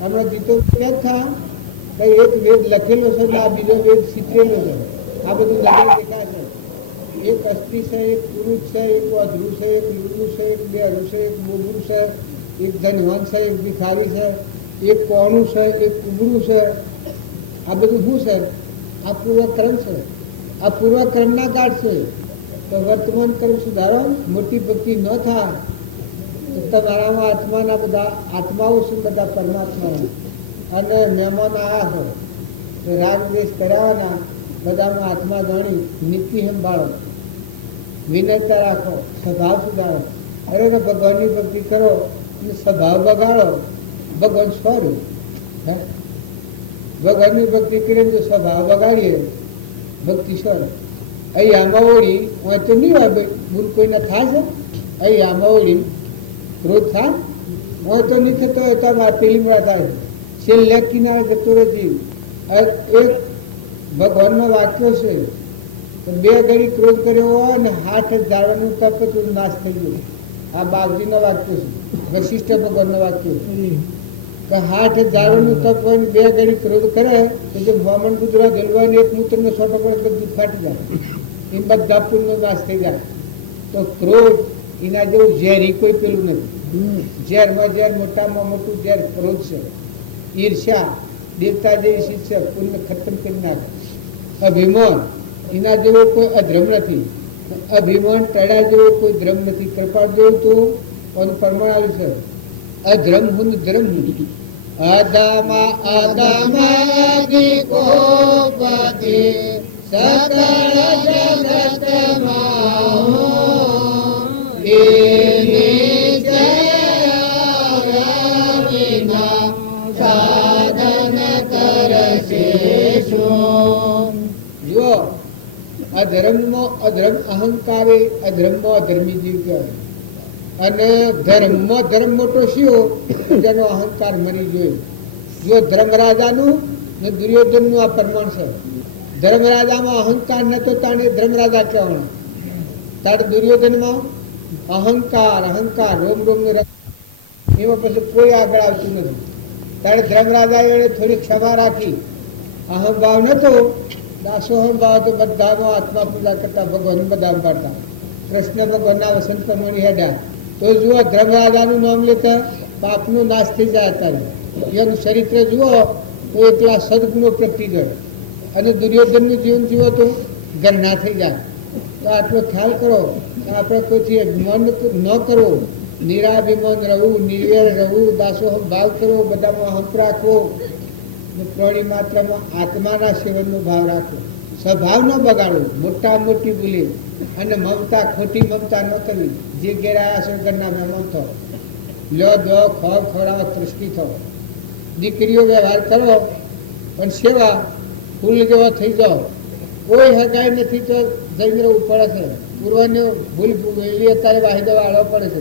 હમણાં ગીતો ક્યાં થા એક વેદ લખેલો છે ને આ બીજો વેદ શીખેલો છે. આ બધું નજરે દેખાય છે. એક અસ્થિ છે, એક પુરુષ છે, એક અધ્રુ છે, એક લુરુ છે, એક બેરુ છે, એક બોબરું છે, એક ધનવાન છે, એક ભિખારી છે, એક કોણું છે, એક કુબરું છે. આ બધું શું છે? આ પૂર્વક્રમ છે. આ પૂર્વક્રમના કાળ છે. તો વર્તમાન કર્મ સુધારો, મોટી ભક્તિ ન થાય તો તમારામાં આત્માના બધા આત્માઓ શું બધા પરમાત્મા અને મહેમાન આવ્યા હોય તો રાગ દ્વેષ કરાવવાના બધામાં આત્મા ગણી નીતિ સંભાળો, વિનયતા રાખો, સ્વભાવ સુધારો. અરે ભગવાનની ભક્તિ કરો અને સ્વભાવ બગાડો ભગવાન સ્વરૂપ. ભગવાનની ભક્તિ કરીને જો સ્વભાવ બગાડીએ ભક્તિ સ્વરૂપ. અહીં આમાં ઓળી હોય તો નહીં હોય ભૂલ કોઈને થાય છે. અહીં આમાં ઓળી ક્રોધ થાય હોય તો નહીં થતો હોય તો મારા પેલી થાય છેલ્લે કિનારે જતો રહે. એક ભગવાનનો વાક્યો છે તો 2 ઘડી ક્રોધ કર્યો હોય ને 6000 તપ તો નાશ થઈ ગયો. આ બાપજીનો વાક્ય છે, વશિષ્ઠ ભગવાનનો વાક્ય કે 6000 તપ હોય ને 2 ઘડી ક્રોધ કરે તો જે બ્રાહ્મણ ગુજરાત ગેલવા ને એક મૂત્રનો છોટો પડે તો દૂધ ફાટી જાય. એ બધા પુણ્યનો નાશ થઈ જાય. તો ક્રોધ એના જેવું ઝેરી કોઈ પેલું નથી. ઝેરમાં ઝેર મોટામાં મોટું ઝેર ક્રોધ છે. ઈર્ષ્યા દેવતા જેવી શિક્ષા પુણ્ય ખતમ કરી નાખે. અભિમાન એના જેવો કોઈ અધર્મ નથી. અભિમાન ટડા જેવો કોઈ ધર્મ નથી. કૃપા જેવું તો પ્રમાણ આવ્યું છે. અધર્મ હું ધર્મ હું અધમા અધમાદિ કોપતિ સકળ જગતમાં એની જય વિના સાધન કરશે શું. જો અધર્મમાં અધર્મ અહંકારે અધર્મમાં અધર્મી જીવ કહેવાય. અને ધર્મમાં ધર્મ મોટો શિયો જેનો અહંકાર મરી ગયો. જો ધર્મરાજાનું ને દુર્યોધનનું આ પ્રમાણ છે. ધર્મરાજામાં અહંકાર નતો તાણે ધર્મરાજા કહેવાના. તારે દુર્યોધનમાં અહંકાર અહંકાર રોમ રોમ એમાં પછી કોઈ આગળ આવતું નથી. તારે ધર્મરાજા એને થોડી ક્ષમા રાખી. અહંભાવ નતો, દાસોહમ ભાવ તો બધામાં આત્મા પૂજા કરતા ભગવાન બધા પાડતા. કૃષ્ણ ભગવાનના વસંત પ્રમાણે હેડ્યા તો જુઓ ધર્મરાજાનું નામ લેતા પાપનો નાશ થઈ જાય. અત્યારે એનું ચરિત્ર જુઓ તો એકલા સદગુણો પ્રગટી જાય. અને દુર્યોધનનું જીવન જુઓ તો ગરના થઈ જાય. તો આટલો ખ્યાલ કરો કે આપણે કોઈથી અભિમાન ન કરવો, નિરાભિમાન રહેવું, નિર્વેર રહેવું, દાસોહમ ભાવ કરવો, બધામાં હંપ રાખવો, પ્રાણી માત્રમાં આત્માના સેવનનો ભાવ રાખવો. સ્વભાવ ન બગાડવો, મોટા મોટી ભૂલી અને મમતા ખોટી મમતા ન કરવી. જે ઘેરાયા છે ઘરના મહેમાન થો, લ્યો દો ખો ખવડાવો તૃષ્ટિ થો. દીકરીઓ વ્યવહાર કરો પણ સેવા ફૂલ જેવો થઈ જાઓ. કોઈ હગાઈ નથી તો જઈને રહેવું પડે છે. પૂર્વને ભૂલ વહેલી અત્યારે વાહિદો વાળવો પડે છે.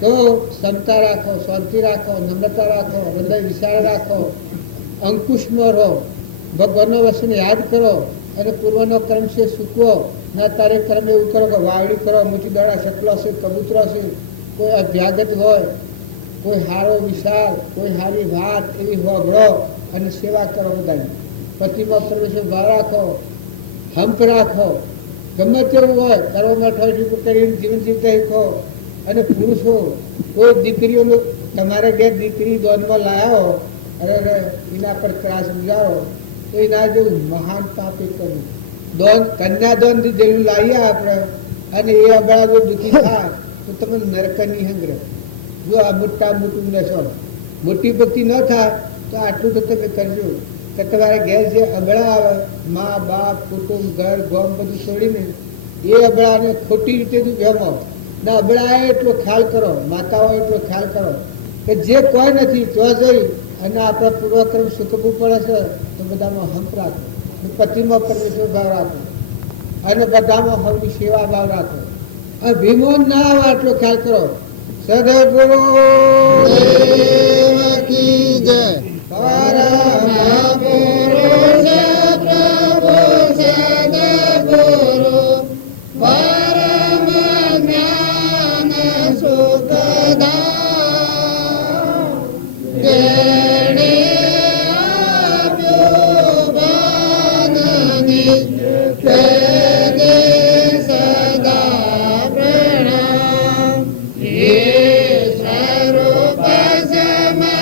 તો ક્ષમતા રાખો, શાંતિ રાખો, નમ્રતા રાખો, હૃદય વિશાળ રાખો, અંકુશમાં રહો, ભગવાનનો વસ્તુને યાદ કરો અને પૂર્વનો કર્મ છે સૂકવો. ના તારે કર્મ એવું કરો કે વાવડી કરો, મોટી દોડા શકલો છે, કબૂતરો છે, કોઈ અભ્યાગત હોય, કોઈ હારો વિશાળ, કોઈ સારી વાત એવી હોગળો અને સેવા કરો. બધાની પતિમાં પરમેશ્વર ભાવ રાખો, હંપ રાખો. ગમે તેવું હોય કર્મમાં ઠોઠી કરીને જીવન જીવતા શીખો. અને પુરુષો કોઈ દીકરીઓનું તમારે ઘેર દીકરી દોનમાં લાયા હો અરે એના પર ત્રાસ ગુજારો તો એના જેવું મહાન પાપ એ કરવું. દોન કન્યાદાનથી જેવું લાવીએ આપણે અને એ અબળા જો દુઃખી થાય તો તમે નરકની હંગર. જો આ મોટા મોટું નશો મોટી ભક્તિ ન થાય તો આટલું તો તમે કરજો કે તમારે ઘેર જે અબળા આવે મા બાપ કુટુંબ ઘર ગોમ બધું છોડીને એ અબળાને ખોટી રીતે જ ગમો ને અબળાએ એટલો ખ્યાલ કરો, માતાઓ એટલો ખ્યાલ કરો કે જે કોઈ નથી તો જઈ અને આપણા પૂર્વક્રમ સુખવું પડે છે તો બધામાં હંપ રાખો, પતિમાં પરમેશ્વર ભાવ રાખો અને બધામાં હવની સેવા ભાવ રાખો. અભિમાન ના આવે આટલો ખ્યાલ કરો. સદગુરુ પરમ પુરુષ પ્રભુ સદગુરુ પરમ જ્ઞાન સુખદા સદા પ્રણામ. હે સ્વરૂપ સમા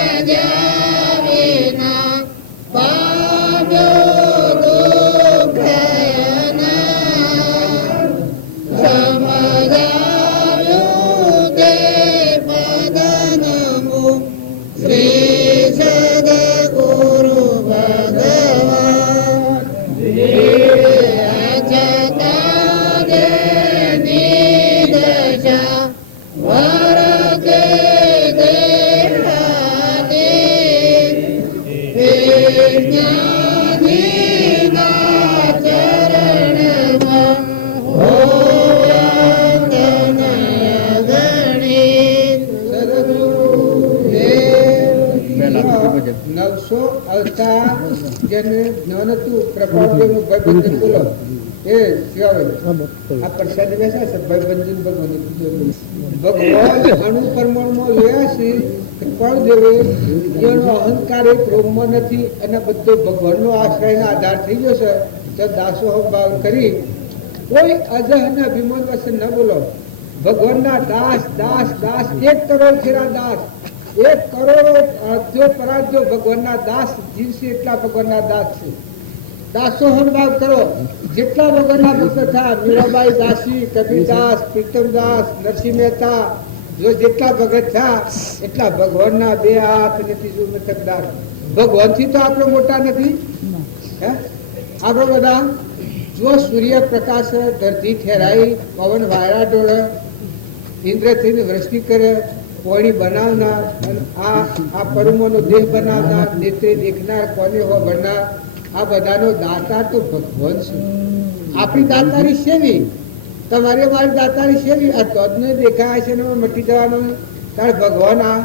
જ્ઞાનીના ચરણમાં નવસો અવતાર જેને જ્ઞાન હતું પ્રભાવનું ભાઈબંધન બોલો એ આ પ્રસાદ બેસા છે ભાઈબંધન ભગવાન અણુ પરમાણુમાં જોયા છે કૃપાળ દેવે એનો અહંકાર એક રોગમાં નથી અને બધો ભગવાનનો આશ્રયના આધાર થઈ ગયો છે તો દાસોહ ભાવ કરી કોઈ અજહના અભિમાન વચ્ચે ન બોલો. ભગવાનના દાસ દાસ દાસ 1 કરોડ ખેરા દાસ 1 કરોડ અધ્યો પરાધ્યો ભગવાનના દાસ જીવશે એટલા ભગવાનના દાસ છે. દાસોહ ભાવ કરો. જેટલા ભગવાનના ભક્ત થયા મીરાબાઈ દાસી, કબીરદાસ, પ્રીતમદાસ, નરસિંહ મહેતા, જો જેટલા ભગત થયા એટલા ભગવાનના 2 હાથ અને 3 મથકદાર. ભગવાનથી તો આપણે મોટા નથી. હે આપણે બધા જો સૂર્ય પ્રકાશ ધરતી ઠેરાઈ, પવન વાયરા ડોળે, ઇન્દ્રથી વૃષ્ટિ કરે, પાણી બનાવનાર, આ પરુમોનો દેહ બનાવનાર, નેત્રે દેખનાર, કોને હો ભરનાર, આ બધાનો દાતાર તો ભગવાન છે. આપણી દાતારી સેવી, તમારે મારી દાતારી સેવી. આ તોજને દેખાય છે ને મટી જવાનો તાર ભગવાન આ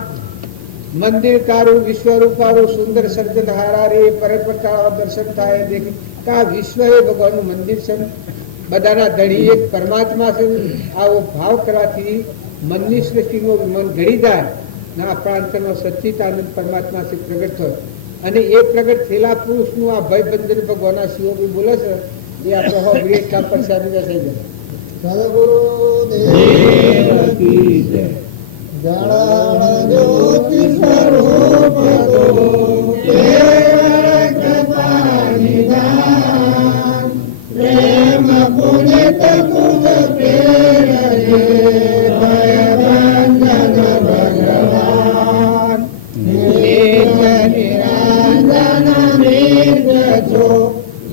મંદિર તારું વિશ્વરૂપારું સુંદર સર્જન હારા રે પરપતાળા દર્શન થાય દેખી. આ વિશ્વ એ ભગવાનનું મંદિર છે. બધાના ધણી એક પરમાત્મા છે. આવો ભાવ કરવાથી મનની સૃષ્ટિનું મન ઘડી જાય ને આપણા અંતરનો સચ્ચિદાનંદ પરમાત્મા છે પ્રગટ થયો. અને એ પ્રગટ થયેલા પુરુષનું આ ભયબંધન ભગવાનના શિવો બી બોલે છે એ આપણે હો એટલા પ્રસાદ થઈ જાય. સદગુરુ દેવ કી જય. જળ જ્યોતિ સ્વરૂપ પ્રેમ પુનિત તુજ પ્રેરજે ભયભંજન ભગવાન નિરંજન નિર્ગ છો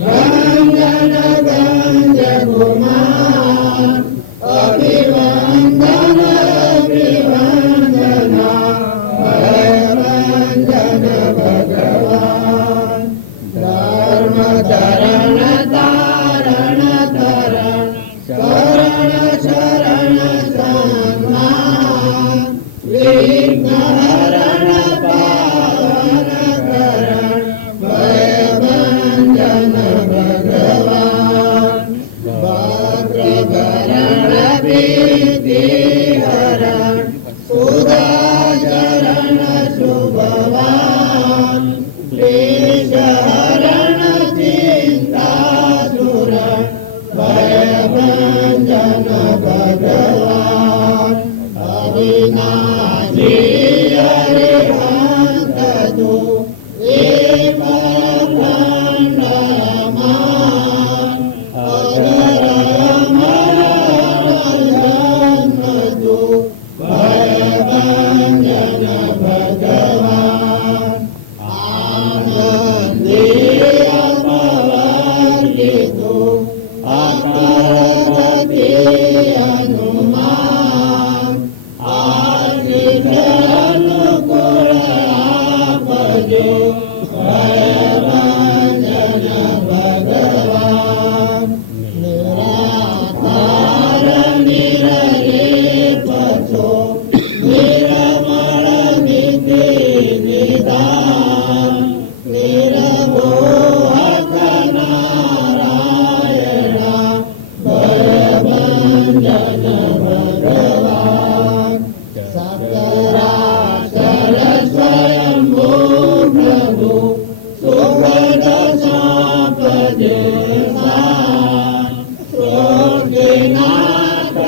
ગંજન ગંજ કુમાર અભિવંદન અભિવંદના ભયભંજન ભગવાન ધર્મ ધરણ તારણ તરણ શરણ શરણ સન્માન વિઘ્ન હરણ પાવન કરણ ભયભંજન ભગવાન ભદ્રભરણ ભીતિ હરણ સુધાચરણ શુભવાન ક્લેશ હરણ ચિંતાસુરણ ભયભંજન ભગવાન અવિનાશી હરિહંત તું એક અખંડયમાન અજર અમર જન્મ તું ભયભંજન ભગવાન આનંદી અપવર્ગિતું અકરગતિ હનુમાન આશિષ આપજો ભયભંજન ભગવાન નિરાધાર નિરલેપ છો નિર્મળ નિધિ નિદાન નિર્મોહક નારાયણ ભયભંજન ભગવાન સકરાચર સ્વયંભૂ પ્રભુ સુગત સાપજે સાન સૃષ્ટિનાથ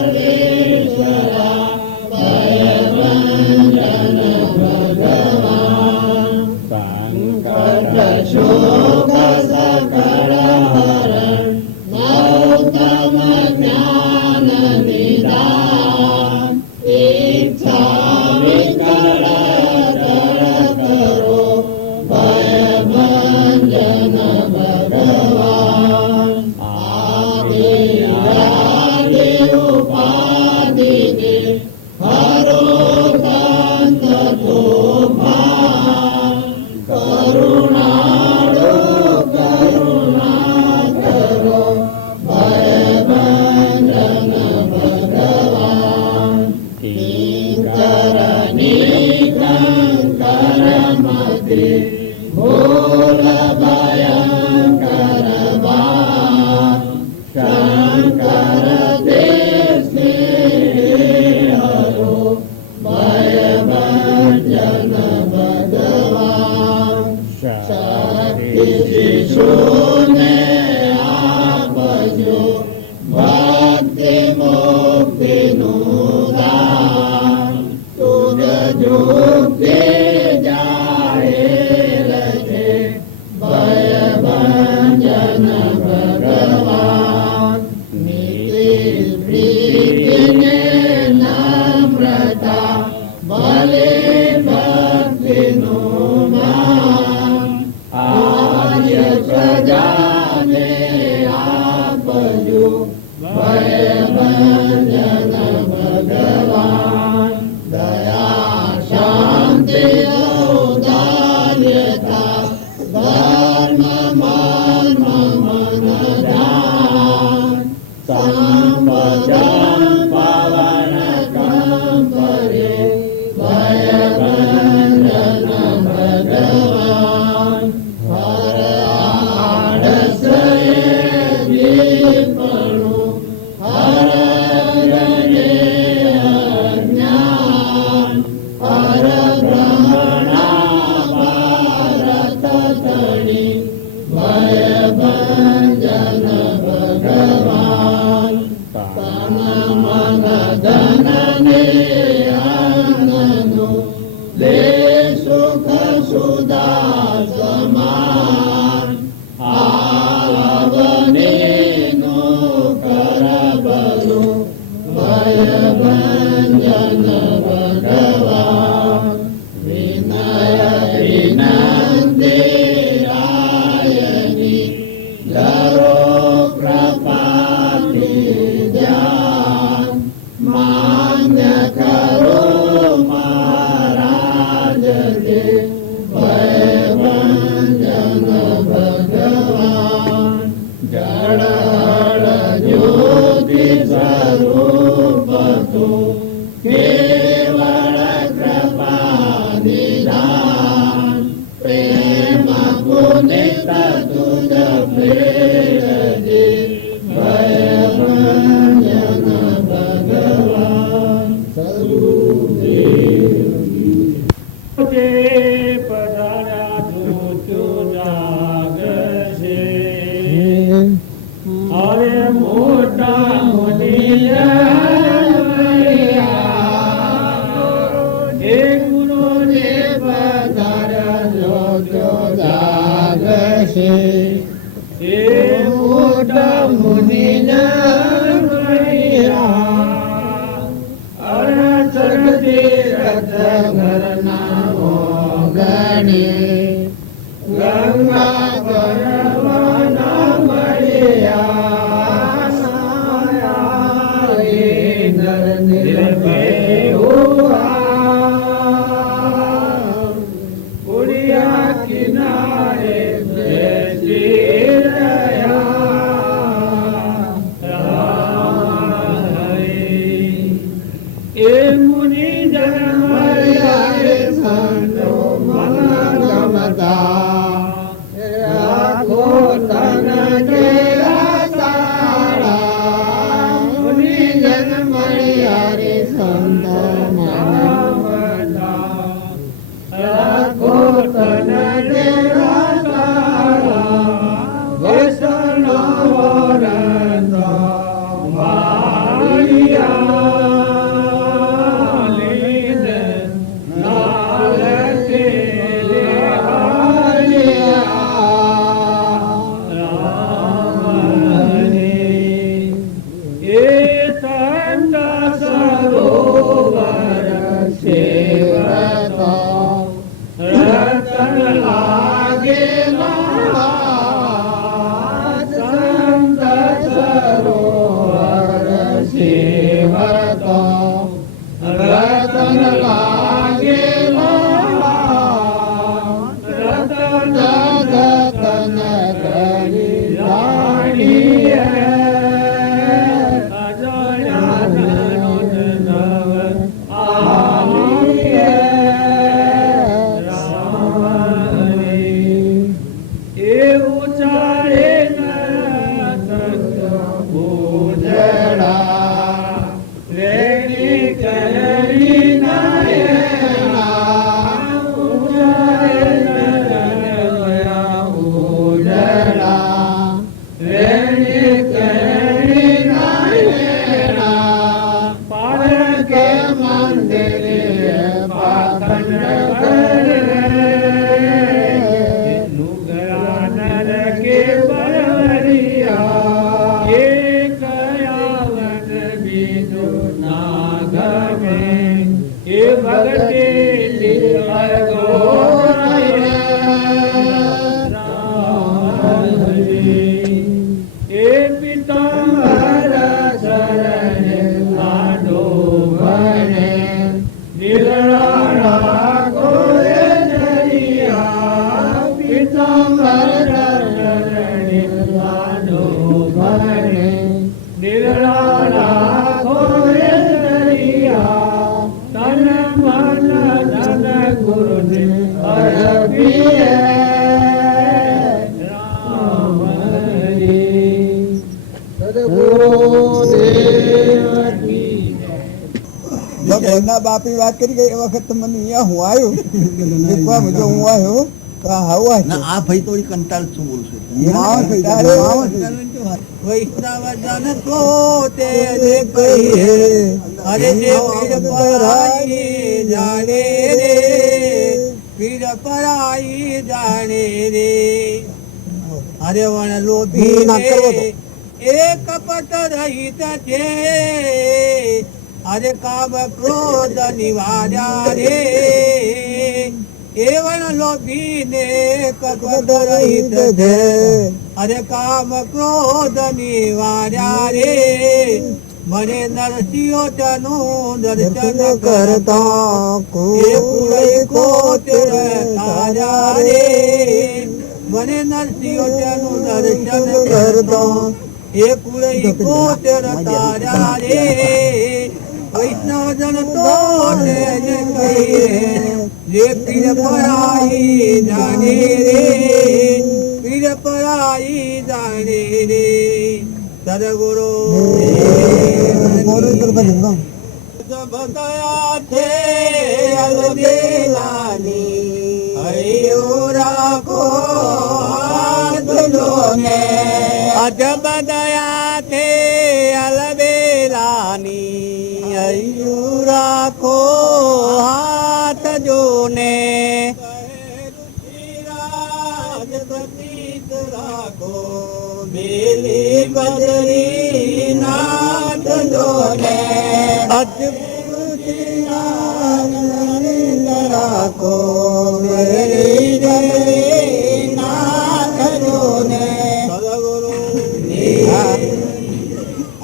સર્વેશ્વરા ભયભંજન ભગવાન સંકટ શોક સકળ હરણ ગૌતમ જ્ઞાન નિદાન ઈચ્છા વિકળ તર કરો ભયભંજન ભગવાન આદિ આદિ ઉપાધિ દે હરો તંત તો ભાન રતન ભગવાનના બાપની વાત કરી ગઈ એ વખત મને અહીંયા હું આવ્યો દેખવા મુજો હું આવ્યો તો આવું આવ્યો આ ભાઈ થોડી કંટાળ શું બોલશે વૈષ્ણવજન તો તેરે કહીએ અરે જે પીર પરાઈ જાણે રે પીર પરાઈ જાણે રે અરે વણ લોભી એક કપટ રહિત છે અરે કામ ક્રોધ નિવાર્યા રે એવણ લોભી ને કપટ રહિત છે અરે કામ ક્રોધ નિવાર્યા રે મને નરસિંહ તનું દર્શન કરતા કોતર તાર્યા રે મને નરસિંહ તનું દર્શન કરતા એ કુળઈ કોતર તાર્યા રે વૈષ્ણવજન તો તેને કહીએ જે પીર પરાઈ જાણે રે પીર પરાઈ જાણે રે સદગુરુ બતાયા છે અલબેલાની હરિયો રાખો હાથ જોને અજ બતાયા છે અલબેલાની હરિયો રાખો હાથ જોને રાખો બેલી બદરી નાથ જોને રાખો બેલી બદરી નાથ જોને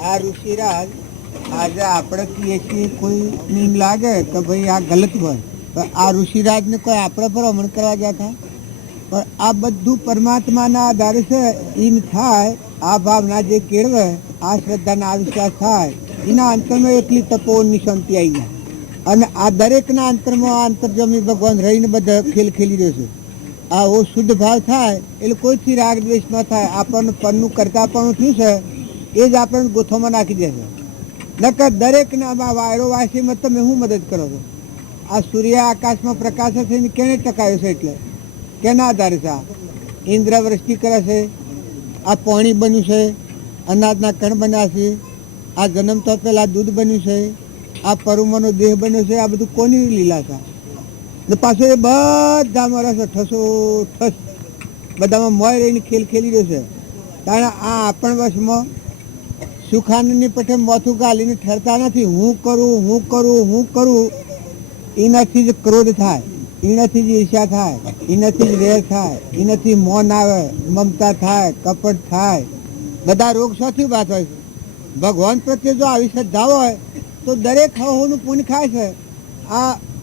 આ ઋષિરાજ આજે આપણે કહીએ છીએ કોઈ નીમ લાગે કે ભાઈ આ ગલત હોય તો આ ઋષિરાજને કોઈ આપણે ભ્રમણ કરવા જતા પણ આ બધું પરમાત્માના આધારે છે એમ થાય આ ભાવના જે કેળવે આ શ્રદ્ધાના આ વિશ્વાસ થાય એના અંતરમાં એટલી તપોવનની શાંતિ આવી જાય અને આ દરેકના અંતરમાં આ અંતર્જમી ભગવાન રહીને બધા ખેલ ખેલી રહ્યો છે આવો શુદ્ધ ભાવ થાય એટલે કોઈથી રાગ દ્વેષ ન થાય આપણને પનનું કરતા પણ શું છે એ જ આપણને ગોથોમાં નાખી દેશે નકર દરેકને આમાં વાયરો વાસીમાં તમે શું મદદ કરો છો આ સૂર્ય આકાશમાં પ્રકાશ છે એને કેને ટકાયો છે એટલે કેના આધારે છે ઇન્દ્ર વૃષ્ટિ કરે છે આ પાણી બન્યું છે અનાજના કણ બન્યા છે આ જન્મ તો પહેલાં દૂધ બન્યું છે આ પરુમાનો દેહ બન્યો છે આ બધું કોની લીલા છે ને પાછું એ બધામાં રહેશે ઠસો ઠસ બધામાં મોય રહીને ખેલ ખેલી રહ્યો છે કારણ આ આપણ વશમાં સુખાનંદની પઠે મોથું ગાલીને ઠરતા નથી હું કરું એનાથી જ ક્રોધ થાય એનાથી જ ઈર્ષા થાય એનાથી જ વેર થાય એનાથી મૌન આવે મમતા થાય કપટ થાય બધા રોગ શોથી વાત હોય છે ભગવાન પ્રત્યે જો આવી શ્રદ્ધા હોય તો દરેક હવનું પુણ્ય ખાય છે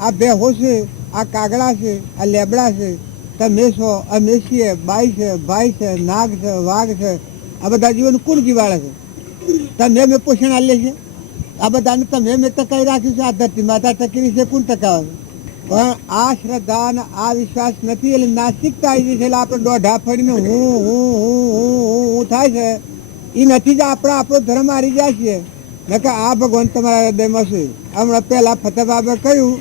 આ બેહો છે આ કાગડા છે આ લેબડા છે તમે છો અમે છીએ બાઈ છે ભાઈ છે નાગ છે વાઘ છે આ બધા જીવન કોણ જીવાડે છે તમે મેં પોષણ આલે છે આ બધાને તમે મેં ટકાવી રાખ્યું છે આ ધરતી માતા ટકી છે કોણ ટકાવે પણ આ શ્રદ્ધા અને આ વિશ્વાસ નથી એટલે નાસ્તિકતા આવી જશે એટલે આપણે દોઢા ફરીને હું થાય છે એ નથી જ આપણો ધર્મ હારી જાય છે નકર આ ભગવાન તમારા હૃદયમાં છે હમણાં પહેલાં ફતેહ બાબે કહ્યું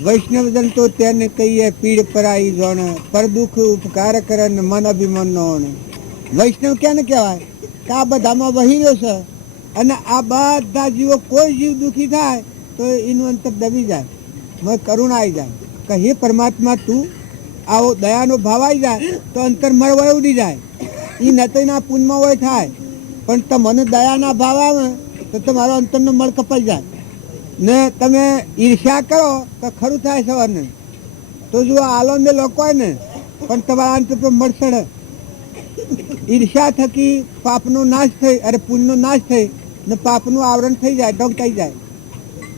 વૈષ્ણવજન તો તેને કહીએ પીડ પરાઈ જોણે પર દુઃખ ઉપકાર કરે ને મન અભિમાન ન હોને વૈષ્ણવ ક્યાં ને કહેવાય કે આ બધામાં વહી રહ્યો છે અને આ બધા જીવો કોઈ જીવ દુઃખી થાય તો એનું અંતર દબી જાય મને કરુણા આવી જાય કે હે પરમાત્મા તું આવો દયાનો ભાવ આવી જાય તો અંતર મળવા ઉડી જાય એ નતેના પુણ્યમાં હોય થાય પણ તમને દયાના ભાવ આવે તો તમારો અંતરનો મળ કપાઈ જાય ને તમે ઈર્ષ્યા કરો તો ખરું થાય સવારને તો જો આલોને લોકો હોય ને પણ તમારા અંતર પર મળશે ઈર્ષ્યા થકી પાપનો નાશ થઈ અરે પુણ્યનો નાશ થઈ ને પાપનું આવરણ થઈ જાય ઢંકાઈ જાય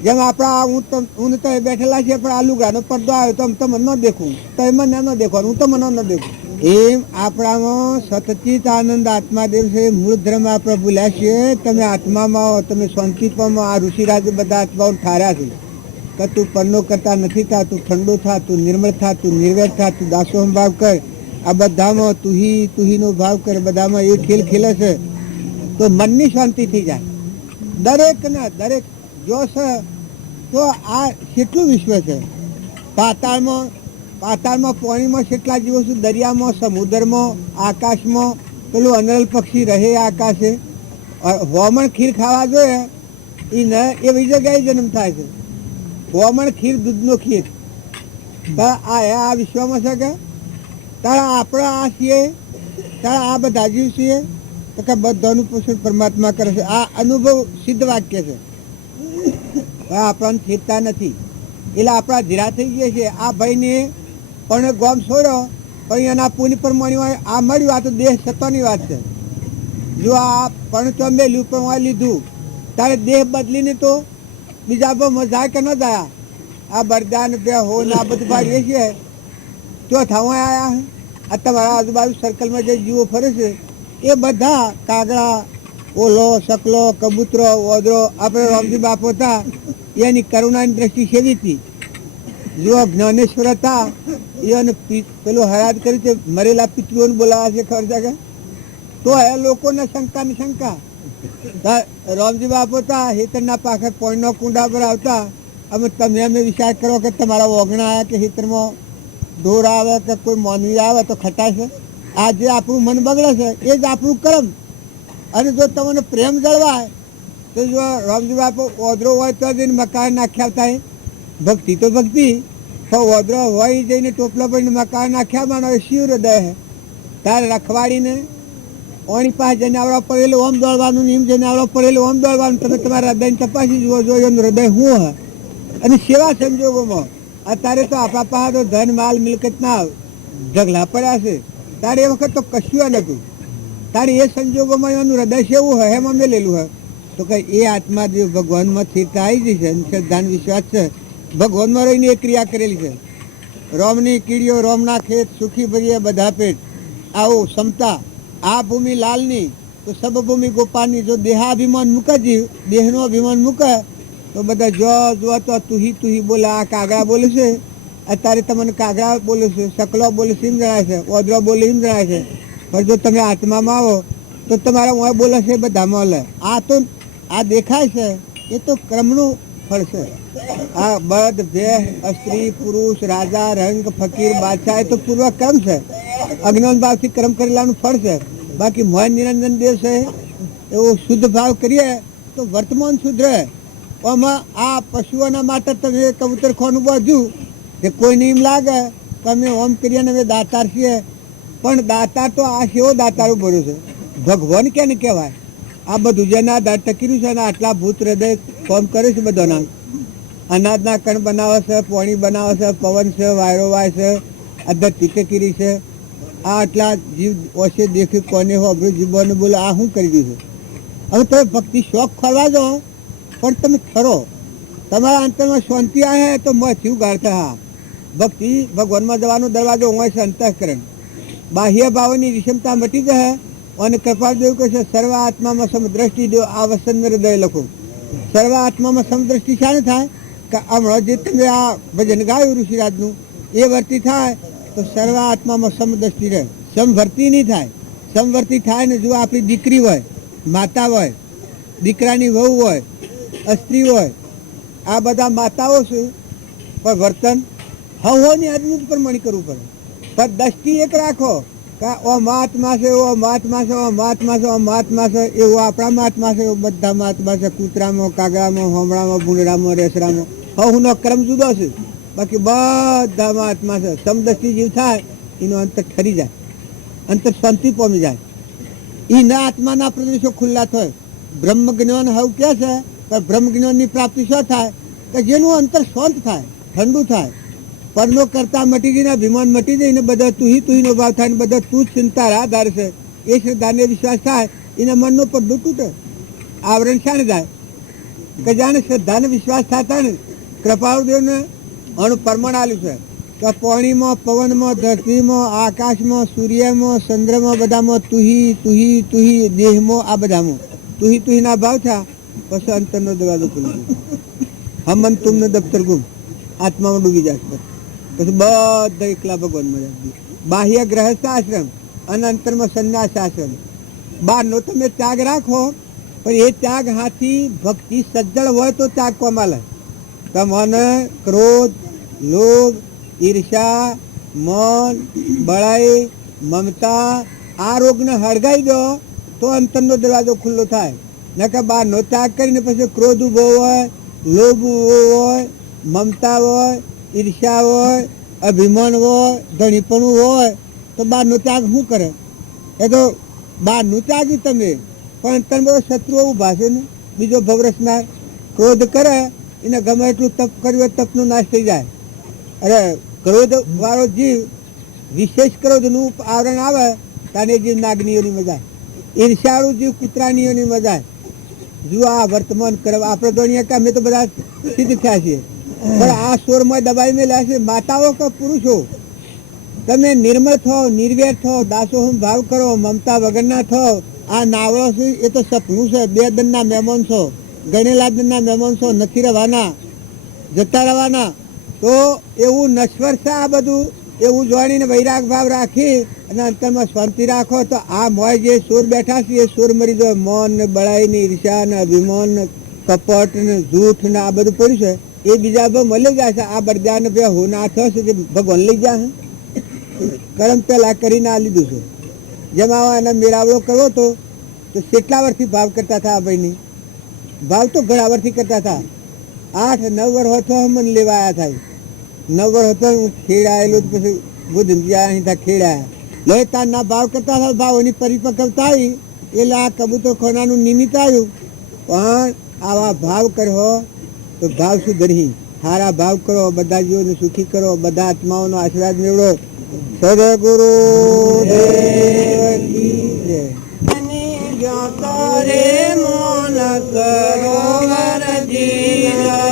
જેમ આપણા હું તો બેઠેલા છે પણ આ લુગાનો પડદો આવ્યો તો તમને ન દેખું તો એમાં ન દેખવાનું હું તો મને ન દેખું એમ આપણામાં સતચિત આનંદ આત્માદેવ છે. મૂળ ધર્મ આપણે ભૂલ્યા છીએ. તમે આત્મામાં આવો, તમે શાંતિ પામો. આ ઋષિરાજે બધા આત્માઓ ઠાર્યા છે કે તું પરનો કરતા નથી થા, તું ઠંડો થા, તું નિર્મળ થા, તું નિર્વેદ થા, તું દાસોહમ ભાવ કર. આ બધામાં તુહીનો ભાવ કર. બધામાં એ ખેલ ખેલે છે તો મનની શાંતિ થઈ જાય. દરેક જો છે તો આ કેટલું વિશ્વ છે. પાતાળમાં પાણીમાં કેટલા જીવો છે, દરિયામાં, સમુદ્રમાં, આકાશમાં. પેલું અનલ પક્ષી રહે આકાશે. હોમણ ખીર ખાવા જોઈએ એ એવી જગ્યાએ જન્મ થાય છે. હોમણ ખીર, દૂધનો ખીર. આ વિશ્વમાં છે કે તારા આપણા આ છીએ, તારા આ બધા જીવ છીએ તો કે બધાનું પોષણ પરમાત્મા કરે છે. આ અનુભવ સિદ્ધ વાક્ય છે. આપણને ખેતતા નથી એટલે આપણા ધીરા થઈ ગયા છે. આ ભાઈને પણ ગોમ છોડ્યો પણ એના પુણ્ય પ્રમાણે આ મળ્યું. આ તો દેહ સત્વની વાત છે. જો આ પણ ચોમેલ્યું પણ લીધું તારે દેહ બદલીને તો બીજા પર જાય કે ન જાય. આ બરદાન બે હો ને આ બધું ભાડીએ છીએ તો થવા આવ્યા. આ તમારા આજુબાજુ સર્કલમાં જે જીવો ફરે છે એ બધા કાગડા, ઓલો, સકલો, કબૂતરો, ઓદરો. આપણે રામજી બાપુ હતા એની કરુણાની દ્રષ્ટિ સેવી હતી. જો જ્ઞાનેશ્વર હતા એને પેલું હરાજ કરી છે, મરેલા પિતૃઓને બોલાવા છે ખબર છે કે તો એ લોકોને શંકાની શંકા. રામજી બાપુ હતા હેતરના પાખર પોઈનો કુંડા પર આવતા. અમે વિચાર કરો કે તમારા ઓગણા આવ્યા કે હેતરમાં ઢોર આવે કે કોઈ માનવી આવે તો ખટાશે. આ જે આપણું મન બગડે છે એ જ આપણું કર્મ. અને જો તમને પ્રેમ જળવાય તો જો રામજી બાપુ ઓદરો હોય તો જઈને મકાન નાખ્યા થાય. ભક્તિ તો ભક્તિ, તો ઓદરો હોય જઈને ટોપલા પડીને મકાન નાખ્યા માનો એ શિવ હૃદય હે. તારે રખવાડીને ઓણી પાસે જઈને આવડા પડેલું ઓમ દોડવાનું, એમ જઈને આવડા પડેલું ઓમ દોડવાનું. તમે તમારા હૃદયને તપાસી જુઓ, જો એનું હૃદય શું હે. અને સેવા સંજોગોમાં અત્યારે તો આપણા પાસે તો ધન, માલ, મિલકતના ઢગલા પડ્યા છે. તારે એ વખત તો કશું નતું. તારે એ સંજોગોમાં એનું હૃદય સેવું હોય એમ અમે લેલું હોય તો કે એ આત્મા જે ભગવાનમાં સ્થિરતા આવી જશે. શ્રદ્ધાન વિશ્વાસ છે ભગવાનમાં રહીને એ ક્રિયા કરેલી છે. રોમની કીડીઓ, રોમના ખેત, સુખી ભરીએ બધા પેટ. આવું ક્ષમતા આ ભૂમિ લાલની તો સબભૂમિ ગોપાલની. જો દેહાભિમાન મૂકે, જીવ દેહનો અભિમાન મૂકે તો બધા જો તો તુહી બોલે. આ કાગડા બોલે છે અત્યારે તમને કાગડા બોલે છે, સકલો બોલે છે એમ જણાય છે, ઓદરો બોલે એમ જણાય છે. પણ જો તમે આત્મામાં આવો તો તમારા મોં બોલે છે બધામાં લે. આ દેખાય છે એ તો ક્રમનું ફળ છે. આ બળદ, ભેહ, સ્ત્રી, પુરુષ, રાજા, રંગ, ફકીર, બાદશાહ એ તો પૂર્વ ક્રમ છે. અજ્ઞાન ભાવથી કર્મ કરેલાનું ફળ છે. બાકી મોહન નિરંજન દેવ છે એવો શુદ્ધ ભાવ કરીએ તો વર્તમાન સુધરે. આમાં આ પશુઓના માટે તમે કબૂતર ખોનું બાંધ્યું કે કોઈને એમ લાગે કે અમે ઓમ કરીએ ને અમે દાતાર છીએ. પણ દાતાર તો આ સેવો દાતારો ભર્યો છે. ભગવાન કેને કહેવાય? આ બધું જેના દાંત ટકીર્યું છે અને આટલા ભૂત હૃદય કોમ કરે છે બધાના. અનાજના કણ બનાવે છે, પાણી બનાવે છે, પવન છે, વાયરો વાય છે, આ ધરતી ટકીરી છે. આ આટલા જીવ ઓછે દેખી કોને હોબરું જીવોને બોલે આ શું કરી દીધું છે. હવે તમે ભક્તિ શોખ ખોરવા દો પણ તમે ખરો તમારા અંતરમાં શાંતિ આવે તો મથી ઉગાડતા. હા, ભક્તિ ભગવાનમાં જવાનો દરવાજો હોય છે અંતઃકરણ. બાહ્ય ભાવોની વિષમતા મટી જાય અને કૃપાદેવ કહે છે સર્વ આત્મામાં સમદ્રષ્ટિ દો. આ વસંત હૃદય લખો. સર્વ આત્મામાં સમદ્રષ્ટિ શાને થાય કે હમણાં જે તમે આ ભજન ગાયું ઋષિરાજનું એ વર્તી થાય તો સર્વ આત્મામાં સમદ્રષ્ટિ રહે. સમવર્તી નહીં થાય. સમવર્તી થાય ને જો આપણી દીકરી હોય, માતા હોય, દીકરાની વહુ હોય, સ્ત્રી હોય, આ બધા માતાઓ છે પણ વર્તન હવની આદમી પ્રમાણે કરવું પડે. પણ દ્રષ્ટિ એક રાખો કે ઓ મહાત્મા છે, ઓ મહાત્મા છે, ઓ મહાત્મા છે, ઓ મહાત્મા છે. એવું આપણા મહાત્મા છે, એવું બધા મહાત્મા છે. કૂતરામાં, કાગડામાં, હોમણામાં, ભૂંડરામાં, રેસરામાં હવનો ક્રમ જુદો છે. બાકી બધા મહાત્મા છે. સમદ્રષ્ટિ જીવ થાય એનો અંતર ઠરી જાય, અંતર શાંતિ પામી જાય. એના આત્માના પ્રદેશો ખુલ્લા થાય. બ્રહ્મ જ્ઞાન હવ કે છે પણ બ્રહ્મ જ્ઞાનની પ્રાપ્તિ શું થાય કે જેનું અંતર શાંત થાય, ઠંડુ થાય. પરનો કરતા મટી જઈને અભિમાન મટી જઈને બધા તુહીનો ભાવ થાય ને બધા તું જ ચિંતા આધાર છે. એ શ્રદ્ધાને વિશ્વાસ થાય એના મનનો પડદો તૂટે. આવરણ શાને જાય કે જાણે શ્રદ્ધાને વિશ્વાસ થતા ને કૃપાળુદેવને અણુ પરમાણ આલ્યું છે તો પાણીમાં, પવનમાં, ધરતીમાં, આકાશમાં, સૂર્યમાં, ચંદ્રમાં, બધામાં તુહી તુહી તુહી, દેહમાં, આ બધામાં તુહી તુહીના ભાવ થયા. પછી અંતરનો દરવાજો ખુલી ગયો. હમન તુમને દફતર ગુમ, આત્મામાં ડૂબી જાય. પછી બધા એકલા ભગવાનમાં જાય. બાહ્ય ગ્રહસ્થ આશ્રમ અને અંતરમાં સંન્યાસ આશ્રમ. બહારનો તમે ત્યાગ રાખો, પણ એ ત્યાગ હાથી ભક્તિ સજ્જડ હોય તો ત્યાગ કોમાલે. તમને ક્રોધ, લોભ, ઈર્ષા, મન, બળાઈ, મમતા આ રોગને હળગાઈ દો તો અંતરનો દરવાજો ખુલ્લો થાય. નકર બહારનો ત્યાગ કરીને પછી ક્રોધ ઉભો હોય, લોભ ઉભો હોય, મમતા હોય, ઈર્ષા હોય, અભિમાન હોય, ધણીપણું હોય તો બહારનો ત્યાગ શું કરે? એ તો બહારનું ત્યાગી તમે, પણ અંતરમાં શત્રુઓ ઉભા છે ને. બીજો ભવરસનાર ક્રોધ કરે એને ગમે એટલું તપ કર્યું તપનો નાશ થઈ જાય. અરે ક્રોધ વાળો જીવ વિશેષ ક્રોધનું આવરણ આવે તાને જીવ નાગનીઓની મજા, ઈર્ષાળુ જીવ કૂતરાનીઓની મજા. જો આ વર્તમાન કરવા આપણે તો અહીંયા કે અમે તો બધા સિદ્ધ થયા છીએ, પણ આ સોરમાં દબાઈ મેલ્યા છે. માતાઓ કે પુરુષો, તમે નિર્મળ થો, નિર્વેર થો, દાસોહમ ભાવ કરો, મમતા વગરના થો. આ નાવડો છે એ તો સપનું છે. 2 દનના મહેમાન છો, ગણેલા દનના મહેમાન છો, નથી રહેવાના, જતા રહેવાના. તો એવું નશ્વર છે આ બધું. એવું જાણીને વૈરાગ ભાવ રાખી અને અંતરમાં શાંતિ રાખો તો આ મોય જે સોર બેઠા છે એ સોર મરી જાય. મન ને બળાઈ ને ઈર્ષા ને અભિમાન ને કપટ ને જૂઠ ને આ બધું પડ્યું છે એ બીજા ભાવ મળી જાય છે. આ બરદા ને બે હોના થશે જે ભગવાન લઈ જાય. કર્મ પેલા કરીને આ લીધું છે. જેમાં એને મેળાવડો કરવો તો કેટલા વર્ષથી ભાવ કરતા હતા આ ભાઈની? ભાવ તો ઘણા વર્ષથી કરતા હતા. 8-9 વર્ષ હતો મને લેવા આવ્યા થાય. 9 વર્ષ હતો હું ખેડાયેલો, પછી બુદ્ધજી અહીં ખેડાયા લે તારના ભાવ કરતા હતા. ભાવોની પરિપક્વતા આવી એટલે આ કબૂતર ખોનાનું નિમિત્ત આવ્યું. પણ આવા ભાવ કરો તો ભાવ સુધરી. સારા ભાવ કરો, બધા જીવોને સુખી કરો, બધા આત્માઓનો આશીર્વાદ મેળવો. સદગુરુ દેવ કી જય. રે મોન સરોવર જીવા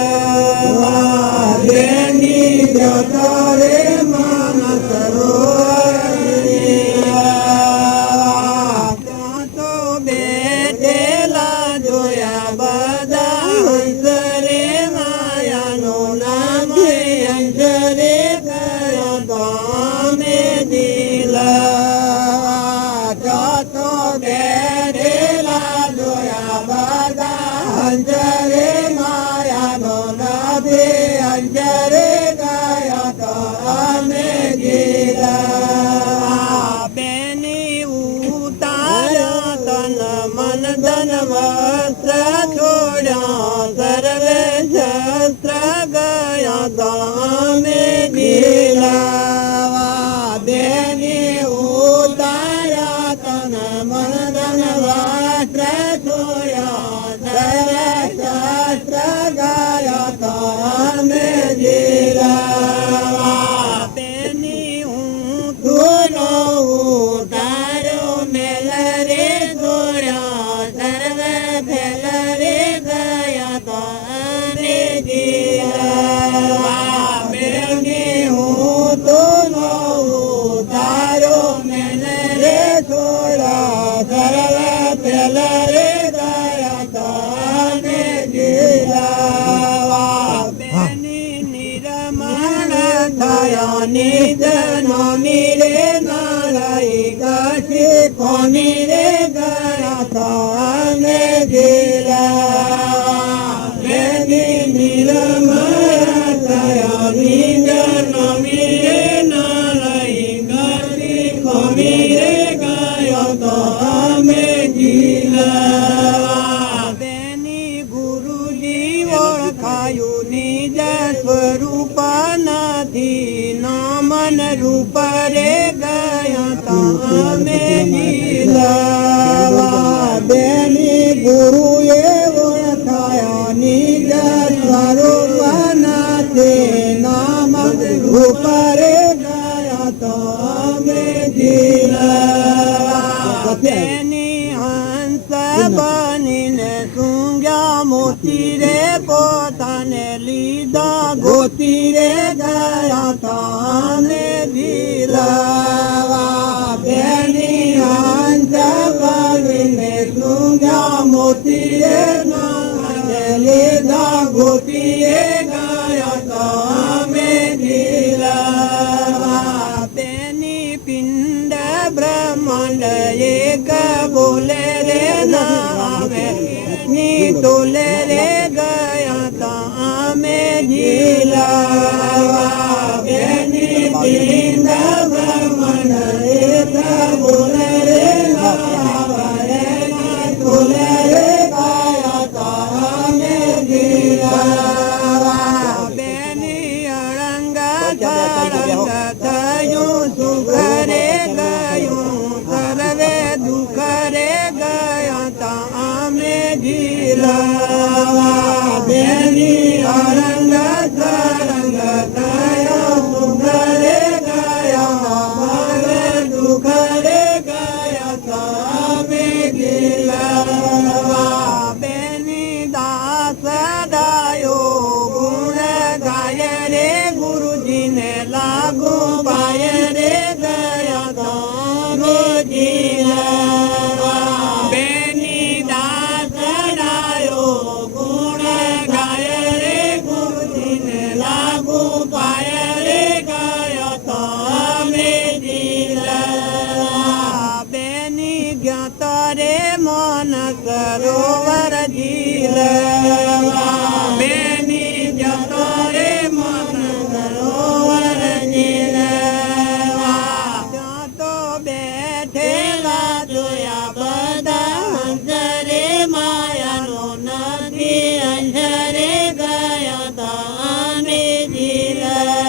બેની જતો રે મોન સરોવર જીવા તો બેઠેલા જોયા બધા હંસ રે માયાનો નામ હંસ રે કયો તો મે દિલા તો બેઠેલા જોયા બધા હંસ રે માયાનો નથી હંસ રે કયો તો અમે દિલા બેની ઉતાર્યો તન મન ધન વસ્ત્ર છોડ્યો સર્વે શસ્ત્ર ગયો તો અમે દિલા બેની ઉતાર્યો તન મન ધન વસ્ત્ર છોડ્યો સર્વે શસ્ત્ર ગયો તો અમે દિલા બેની હું તુનો ઉતાર્યો મેલ રે છોડ્યો સર્વે ફેલ રે ગયો તો અમે દિલા બેની હું તુનો ઉતાર્યો મેલ રે છોડ્યો સર્વે ફેલ રે ગયો તો અમે દિલા બેની નિરમણ થયો નિજનો મીરે નારાઈ કાશી કોની રે ગયો તો અમે દિલા બેની નિરમણ થયો નિજનો મીરે નારાઈ કાશી કોની રે ગયો તો અમે દિલા બેની ગુરુજી ઓળખાયું નિજ સ્વરૂપ નથી નામન રૂપ રે ગયો તો અમે દિલા બેની ગુરુએ ઓળખાયો નિજ સ્વરૂપ નથી નામન રૂપ રે ગયો તો અમે દિલા બેની હંસ બનીને સૂંગ્યા મોતી રે પોતાને લીધા ગોતી રે ગયા તા અમે ઝીલવા બેની હંસ બનીને સૂંઘ્યા મોતી રે લીધા ગોતી રે ગયા તા અમે ઝીલવા તેની પિંડ બ્રહ્માંડ એક બોલે રે નામે ની તોલે રે ગયા તા અમે ઝીલવા બેની પિંડ બ્રહ્માંડ એક બોલે રે નામે તોલે રે ગયા તા અમે ઝીલવા બેની અળંગ તરંગ થયું સુખ રે ગયું સર્વે દુઃખ રે ગયા તા અમે ઝીલવા બેની અળંગ તરંગ થયું સુખ રે ગયા સર્વે દુઃખ રે ગયા તા અમે ઝીલવા બેની દાસ ડાયો ગુણ ગાય રે ગુરુજીને લાગુ પાય રે ગયા તા ઝીલવા બેની દાસ ડાયો ગુણ ગાય રે ગુરુજીને લાગુ પાય રે ગયા તા ઝીલવા બેની જ્ઞાત રે મન સરોવર ઝીલવા બેની જ્ઞાત રે મન સરોવર ઝીલવા ત્યાં તો બેઠેલા જોયા બધા હંસ રે માયાનો નથી અંશ રે ગયા તા અમે ઝીલવા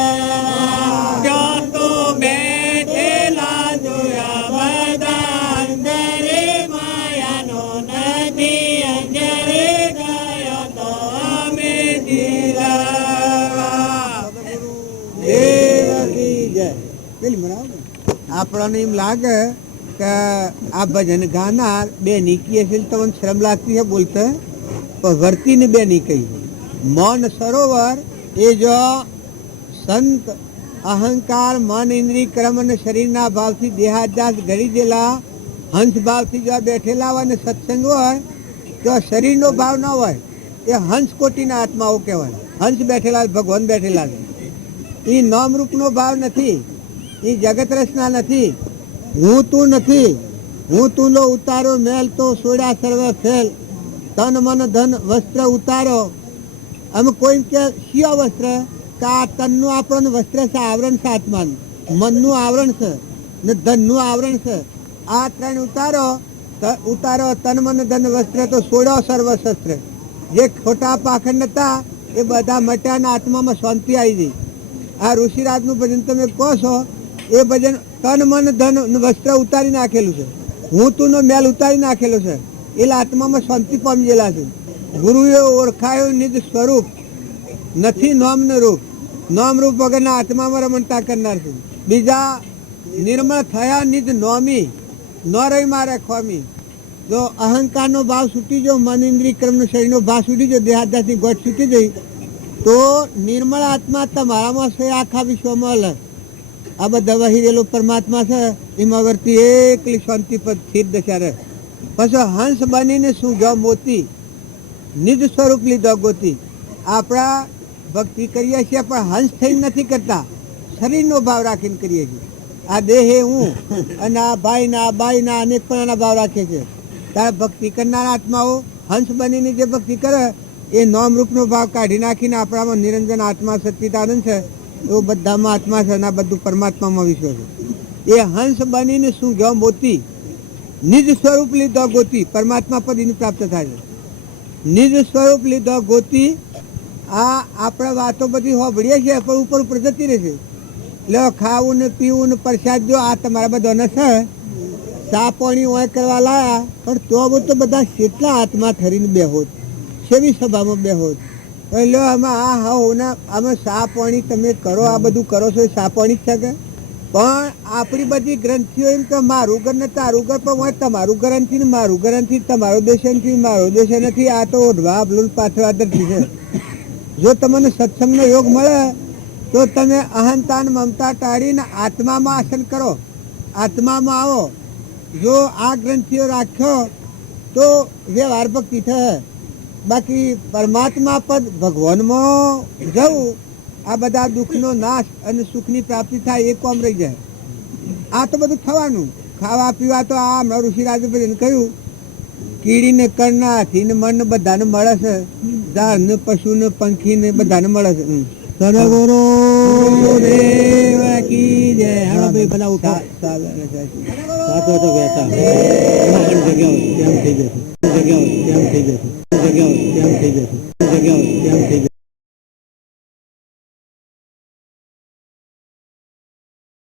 ત્યાં તો બેઠેલા જોયા બધા હંસ રે માયાનો નથી અંશ રે ગયા તા અમે ઝીલવા આપણને એમ લાગે કે આ ભજન ગાનાર બે નીકીએ છે તમને શરમ લાગતી છે બોલતા પણ વર્તીને બે ની કહી મૌન સરોવર એ જો સંત અહંકાર મન ઇન્દ્રિય કર્મ અને શરીરના ભાવથી દેહાદ્યાસ ઘડી દેલા હંસ ભાવથી જો બેઠેલા હોય ને સત્સંગ હોય તો શરીરનો ભાવ ન હોય એ હંસ કોટીના આત્માઓ કહેવાય હંસ બેઠેલા ભગવાન બેઠેલા છે એ નામરૂપનો ભાવ નથી એ જગત રચના નથી હું તું નથી હું તું લો ઉતારો મેલ તો સોડા સર્વે ફેલ તન મન ધન વસ્ત્ર ઉતારો અમે કોઈ કે શિયો વસ્ત્ર કે આ તનનું આપણને વસ્ત્ર છે આવરણ છે આત્માનું મનનું આવરણ છે ને ધનનું આવરણ છે આ ત્રણ ઉતારો ઉતારો તન મન ધન વસ્ત્ર તો સોડો સર્વ શસ્ત્ર જે ખોટા પાખંડ હતા એ બધા મટ્યાના આત્મામાં શાંતિ આવી ગઈ આ ઋષિરાજનું ભજન તમે કહો છો એ ભજન તન મન ધન વસ્ત્ર ઉતારી નાખેલું છે હું તું નો મેલ ઉતારી નાખેલો છે એટલે આત્મામાં શાંતિ પામી ગયેલા છે ગુરુએ ઓળખાયો નિજ સ્વરૂપ નથી નામ ને રૂપ નામ રૂપ વગરના આત્મામાં રમણતા કરનાર છે બીજા નિર્મળ થયા નિજ નોમી ન રહી મારે ખોમી જો અહંકારનો ભાવ છૂટી જો મન ઇન્દ્રિય કર્મનો શરીરનો ભાવ છૂટી જો દેહાદ્યાસની ગોઠ છૂટી જઈ તો નિર્મળ આત્મા તમારામાં છે આખા વિશ્વમાં અલગ આ બધા વહી રહેલો પરમાત્મા છે એમાં વર્તી એકલી શાંતિ પર સ્થિર દશા રહે પછી હંસ બનીને શું જો મોતી નિજ સ્વરૂપ લીધો ગોતી આપણા ભક્તિ કરીએ છીએ પણ હંસ થઈને નથી કરતા શરીરનો ભાવ રાખીને કરીએ છીએ આ દેહે હું અને આ ભાઈના આ બાઈના અનેકપણાના ભાવ રાખે છે ત્યારે ભક્તિ કરનારા આત્માઓ હંસ બનીને જે ભક્તિ કરે એ નામરૂપનો ભાવ કાઢી નાખીને આપણામાં નિરંજન આત્મા સચ્ચિદાનંદ છે એવું બધામાં આત્મા છે અને આ બધું પરમાત્મામાં વિશ્વ છે એ હંસ બનીને શું જો મોતી નિજ સ્વરૂપ લીધો ગોતી પરમાત્મા પદની પ્રાપ્ત થાય છે નિજ સ્વરૂપ લીધો ગોતી આ આપણે વાતો બધી હોભળીએ છીએ પણ ઉપર ઉપર જતી રહે છે એટલે ખાવું ને પીવું ને પ્રસાદ જો આ તમારા બધાને છે ચા પાણી ઓય કરવા લાયા પણ તો બધા કેટલા આત્મા થરીને બેહો સેવી સભામાં બેહો એટલે અમે આ હા ને અમે ચા પાણી તમે કરો આ બધું કરો છો એ ચા પાણી જ છે કે પણ આપણી બધી ગ્રંથિઓ એમ કે મારું ઘર ને તારું ઘર પણ હોય તમારું ઘર નથી ને મારું ઘર નથી તમારો દેશ નથી મારો દેશ નથી આ તો ઓઢવા બલુન પાથરાદરથી છે જો તમને સત્સંગનો યોગ મળે તો તમે અહંતા અને મમતા ટાળીને આત્મામાં આસન કરો, આત્મામાં આવો. જો આ ગ્રંથિઓ રાખ્યો તો વ્યવહાર ભક્તિ થશે. બાકી પરમાત્મા પદ ભગવાનમાં જવું, આ બધા દુઃખનો નાશ અને સુખની પ્રાપ્તિ થાય એ કોમ રહી જાય. આ તો બધું થવાનું. ખાવા પીવા તો આ હમણાં ઋષિરાજે બધાને કહ્યું, કીડીને કણના હાથીને મણને બધાને મળે છે, ઝાડને પશુને પંખીને બધાને મળે છે. સદગુરુ દેવ કી જય. હેડો ભાઈ બધા ઉઠા. સાતો તો બેઠા જગ્યાઓ કેમ થઈ જશે, જગ્યાઓ કેમ થઈ જશે, જગ્યાઓ કેમ થઈ જશે, જગ્યાઓ કેમ થઈ જશે.